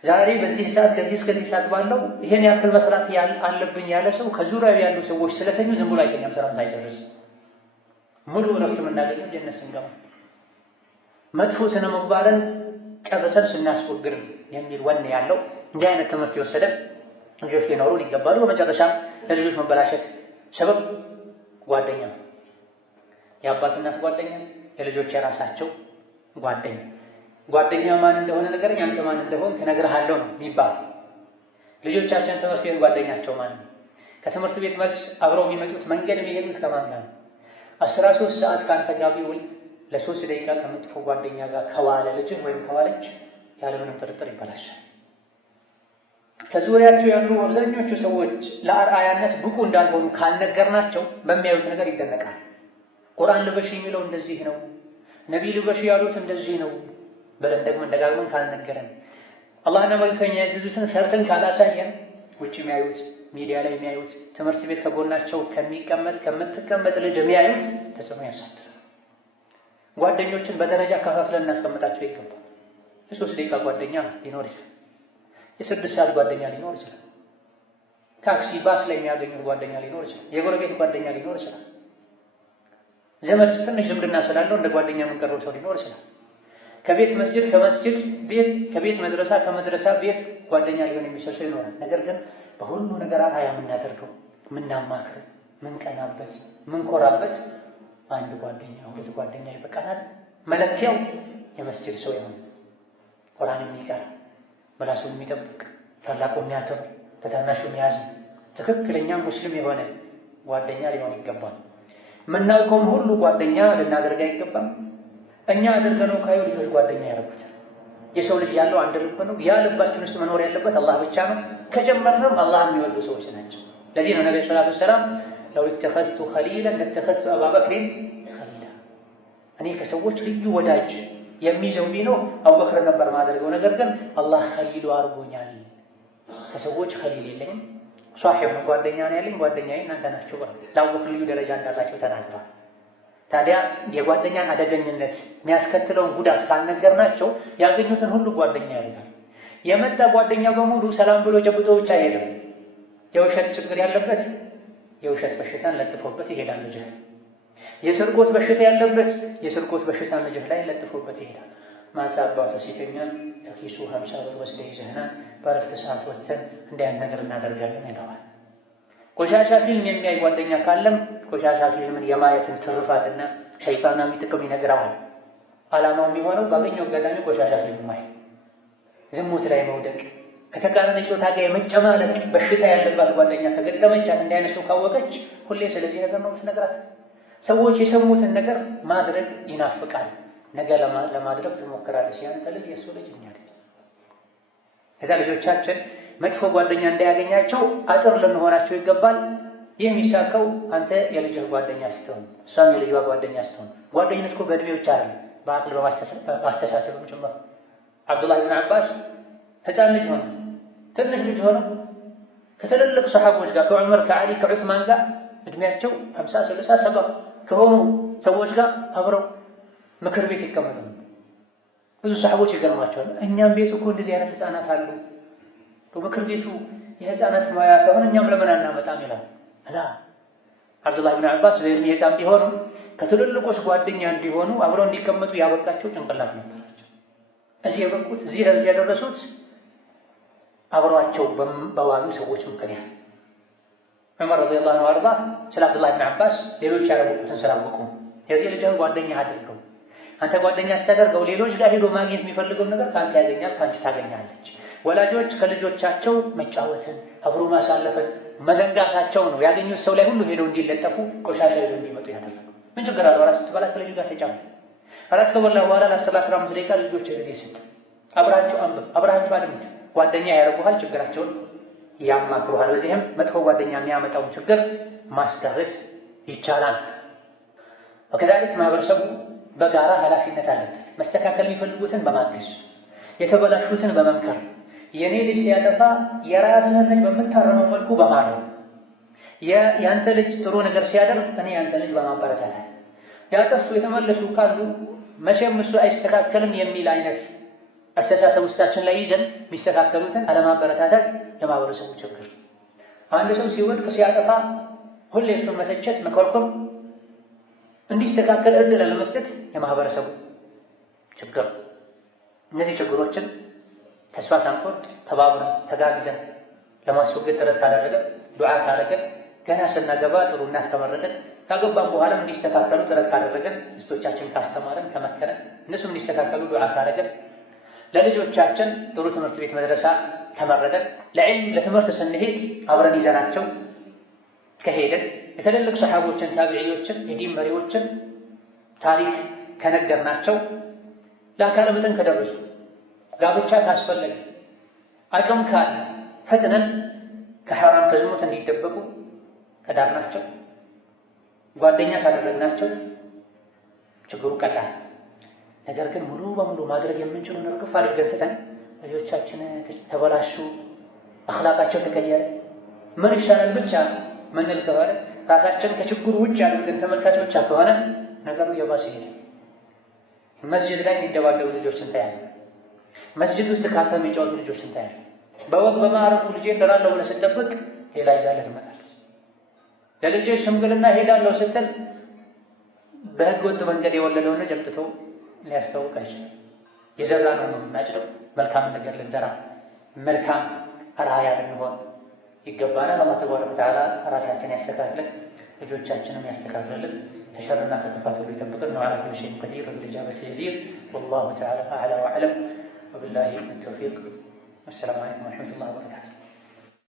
ዛሬ በዚህ ሰዓት ከዚህ እስከዚህ ሰዓት ባለው ይሄን ያክል መስራት አለብኝ ያለ ሰው ከዙሪያው ያሉ ሰዎች ስለተኙ ዝም ብሎ አይተኛም። ስራ ሳይጨርስ ሙሉ ረፍት የምናገኘው ጀነት ስንገባ መጥፎ ስነ ምግባርን ጨርሰን ስናስወግድ የሚል ወኔ ያለው እንዲህ አይነት ትምህርት የወሰደ ልጆች ሊኖሩን ይገባሉ። በመጨረሻም ለልጆች መበላሸት ሰበብ ጓደኛ፣ የአባት እናት ጓደኛ፣ የልጆች የራሳቸው ጓደኛ። ጓደኛ ማን እንደሆነ ነገርኝ፣ አንተ ማን እንደሆንክ እነግርሃለሁ ነው የሚባል። ልጆቻችን ትምህርት ቤት ጓደኛቸው ማን ነው? ከትምህርት ቤት መልስ አብረው የሚመጡት መንገድ የሚሄዱት ከማን ጋር ነው? 13 ሰዓት ከአንተ ጋር ቢውል ለ3 ደቂቃ ከመጥፎ ጓደኛ ጋር ከዋለ ልጅህ ወይም ከዋለች ያለምንም ጥርጥር ይበላሻል። ከዙሪያቸው ያሉ አብዛኞቹ ሰዎች ለአርአያነት ብቁ እንዳልሆኑ ካልነገርናቸው በሚያዩት ነገር ይደነቃል። ቁርአን ልበሽ የሚለው እንደዚህ ነው፣ ነቢይ ልበሽ ያሉት እንደዚህ ነው ብለን ደግመን ደጋግመን ካልነገረን፣ አላህና መልእክተኛ ያዘዙትን ሰርተን ካላሳየን ውጭ የሚያዩት ሚዲያ ላይ የሚያዩት ትምህርት ቤት ከጎናቸው ከምትቀመጥ ልጅ የሚያዩት ተጽዕኖ ያሳድራል። ጓደኞችን በደረጃ ከፋፍለን እናስቀምጣቸው ይገባል። የ3 ደቂቃ ጓደኛ ሊኖር ይችላል። የ6 ሰዓት ጓደኛ ሊኖር ይችላል። ታክሲ ባስ ላይ የሚያገኙት ጓደኛ ሊኖር ይችላል። የጎረቤት ጓደኛ ሊኖር ይችላል። ዘመድ ትንሽ ዝምድና ስላለው እንደ ጓደኛ የምንቀርበው ሰው ሊኖር ይችላል። ከቤት መስጂድ፣ ከመስጂድ ቤት፣ ከቤት መድረሳ፣ ከመድረሳ ቤት ጓደኛ ሊሆን የሚችል ሰው ይኖራል። ነገር ግን በሁሉ ነገር አርአያ የምናደርገው ምናማክር፣ ምንቀናበት፣ ምንኮራበት አንድ ጓደኛ 2 ጓደኛ ይበቃናል። መለኪያው የመስጂድ ሰው ይሆን፣ ቁርአን የሚቀራ በራሱን የሚጠብቅ ታላቁን የሚያከብር ታናሹን የሚያዝን ትክክለኛ ሙስሊም የሆነ ጓደኛ ሊሆን ይገባል። የምናውቀውን ሁሉ ጓደኛ ልናደርግ አይገባም። እኛ አድርገነው ካዩ ልጆች ጓደኛ ያደርጉታል። የሰው ልጅ ያለው አንድ ልብ ነው። ያ ልባችን ውስጥ መኖር ያለበት አላህ ብቻ ነው። ከጀመርንም አላህ የሚወዱ ሰዎች ናቸው። ለዚህ ነው ነብዩ ሰለላሁ ዐለይሂ ወሰለም ለው ተኸቱ ኸሊለን ለተኸቱ አቡበክርን ኸሊላ፣ እኔ ከሰዎች ልዩ ወዳጅ የሚይዘው ቢኖር አቡበክር ነበር ማድረገው፣ ነገር ግን አላህ ኸሊሉ አድርጎኛል። ከሰዎች ኸሊል የለኝም፣ ሷሂብ ጓደኛ ነው ያለኝ፣ ጓደኛዬ እናንተ ናችሁ ብለው ለአቡበክር ልዩ ደረጃ እንዳላቸው ተናግረዋል። ታዲያ የጓደኛን አደገኝነት የሚያስከትለውን ጉዳት ካልነገርናቸው ያገኙትን ሁሉ ጓደኛ ያደርጋል። የመጣ ጓደኛ በሙሉ ሰላም ብሎ ጨብጦ ብቻ አይሄድም። የውሸት ችግር ያለበት የውሸት በሽታን ለጥፎበት ይሄዳል ልጅህ። የስርቆት በሽታ ያለበት የስርቆት በሽታን ልጅህ ላይ ለጥፎበት ይሄዳል። ማታ አባቱ ሲተኛ ከኪሱ 50 ብር ወስደህ ይዘህና በረፍት ሰዓት ወጥተን እንዲያን ነገር እናደርጋለን ይለዋል። ቆሻሻ ፊልም የሚያይ ጓደኛ ካለም ቆሻሻ ፊልምን የማየትን ትርፋትና ሸይጣናዊ ጥቅም ይነግረዋል። ዓላማው የሚሆነው ባገኘው አጋጣሚ ቆሻሻ ፊልም ማየት፣ ዝሙት ላይ መውደቅ፣ ከተቃራኒ ጾታ ጋር የመጨማለቅ በሽታ ያለባት ጓደኛ ከገጠመቻት እንዲህ አይነት ሰው ካወቀች ሁሌ ስለዚህ ነገር ነው የምትነግራት። ሰዎች የሰሙትን ነገር ማድረግ ይናፍቃል። ነገ ለማድረግ ትሞክራለች። ያንተ ልጅ የእሱ ልጅ እኛ ልጅ። ከዛ ልጆቻችን መጥፎ ጓደኛ እንዳያገኛቸው አጥር ልንሆናቸው ይገባል። ይህ የሚሳካው አንተ የልጅህ ጓደኛ ስትሆን፣ እሷም የልጇ ጓደኛ ስትሆን። ጓደኝነት እኮ በእድሜ ብቻ አይደለም፣ በአቅል በማስተሳሰብም ጭምር። አብዱላህ ብን አባስ ህፃን ልጅ ሆነ፣ ትንሽ ልጅ ሆነ ከትልልቅ ሰሓቦች ጋር ከዑመር፣ ከዓሊ፣ ከዑስማን ጋር እድሜያቸው 50፣ 60፣ 70 ከሆኑ ሰዎች ጋር አብረው ምክር ቤት ይቀመጡ። ብዙ ሰሓቦች ይገርማቸዋል። እኛም ቤት እኮ እንደዚህ አይነት ህፃናት አሉ፣ ምክር ቤቱ የህፃናት ማያ ከሆነ እኛም ለምን አናመጣም ይላል። አላ አብዱላህ ብን አባስ በእድሜ ህፃን ቢሆኑ ከትልልቆች ጓደኛ እንዲሆኑ አብረው እንዲቀመጡ ያበቃቸው ጭንቅላት ነበራቸው። እዚህ የበቁት እዚህ ለዚህ ያደረሱት አብረዋቸው በዋሉ ሰዎች ምክንያት። ዑመር ረዲየላሁ ዐንሁ አርዳ ስለ አብዱላህ ብን አባስ ሌሎች ያደረጉትን ስላወቁ የዚህ ልጅህን ጓደኛ አድርገው፣ አንተ ጓደኛ ስታደርገው ሌሎች ጋር ሄዶ ማግኘት የሚፈልገው ነገር ከአንተ ያገኛል፣ ከአንቺ ታገኛለች። ወላጆች ከልጆቻቸው መጫወትን አብሮ ማሳለፍን መዘንጋታቸው ነው ያገኙት ሰው ላይ ሁሉ ሄደው እንዲለጠፉ ቆሻሻ ይዘው እንዲመጡ ያደረገው። ምን ችግር አለው? አራት ስትበላ ከልጅ ጋር ተጫወት። አራት ከበላ በኋላ ለ15 ደቂቃ ልጆች ጊዜ ስጥ፣ አብራቸው አንብብ፣ አብራቸው አድምጥ። ጓደኛ ያደርጉሃል፣ ችግራቸውን ያማክሩሃል። በዚህም መጥፎ ጓደኛ የሚያመጣውን ችግር ማስቀረት ይቻላል። ወከዛሊክ ማህበረሰቡ በጋራ ኃላፊነት አለበት። መስተካከል የሚፈልጉትን በማገዝ የተበላሹትን በመምከር የኔ ልጅ ሲያጠፋ የራስህን ልጅ በምታረመው መልኩ በማረም ያንተ ልጅ ጥሩ ነገር ሲያደርግ እኔ ያንተ ልጅ በማበረታታት ያጠፉ የተመለሱ ካሉ መቼም እሱ አይስተካከልም የሚል አይነት አስተሳሰብ ውስጣችን ላይ ይዘን የሚስተካከሉትን አለማበረታታት የማህበረሰቡ ችግር። አንድ ሰው ሲወድቅ ሲያጠፋ ሁሌ እሱን መተቸት መኮርኮር እንዲስተካከል እድል ለመስጠት የማህበረሰቡ ችግር። እነዚህ ችግሮችን ተስፋ ሳንቆርጥ ተባብረን ተጋግዘን ለማስወገድ ጥረት ካደረገ ዱዓ ካደረገ ገና ስናገባ ጥሩ እናት ከመረጠን ካገባን በኋላም እንዲስተካከሉ ጥረት ካደረገን ሚስቶቻችን ካስተማረን ከመከረን እነሱም እንዲስተካከሉ ዱዓ ካደረገን ለልጆቻችን ጥሩ ትምህርት ቤት መድረሳ ከመረጠን ለዕልም ለትምህርት ስንሄድ አብረን ይዘናቸው ከሄደን የተለለቁ ሰሃቦችን ታቢዒዎችን የዲን መሪዎችን ታሪክ ከነገርናቸው ለአካለ መጠን ከደረሱ ጋብቻ ካስፈለገ አቅም ካለ ፈጥነን ከሐራም ከዝሙት እንዲደበቁ ከዳርናቸው ጓደኛ ካደረግናቸው ችግሩ ቀላል። ነገር ግን ሙሉ በሙሉ ማድረግ የምንችለውን ርግፍ አድርገን ትተን ልጆቻችን ተበላሹ፣ አኽላቃቸው ተቀየረ፣ ምን ይሻላል ብቻ ምንል ከሆነ ራሳችን ከችግሩ ውጭ ያሉትን ተመልካች ብቻ ከሆነ ነገሩ የባሰ ይሄዳል። መስጂድ ላይ የሚደባደቡ ልጆችን ታያለህ። መስጂድ ውስጥ ካርታ የሚጫወቱ ልጆችን ታያለህ። በወግ በማዕረጉ ልጄ እጠራለሁ ብለህ ስትጠብቅ ሌላ ይዛለህ ትመጣለህ። ለልጄ ሽምግልና ሄዳለሁ ስትል በህገ ወጥ መንገድ የወለደውን ልጅ አምጥቶ ሊያስታውቅ አይችልም። የዘራነው ነው የምናጭደው። መልካም ነገር ልንዘራ መልካም አርአያ ልንሆን ይገባናል። አላህ ተባረከ ወተዓላ ራሳችንን ያስተካክለን፣ ልጆቻችንን ያስተካክለን፣ ከሸርና ከጥፋት ሁሉ ይጠብቀን። ነው على كل شيء قدير والإجابة جدير والله تعالى أعلى وأعلم وبالله التوفيق والسلام عليكم ورحمة الله وبركاته.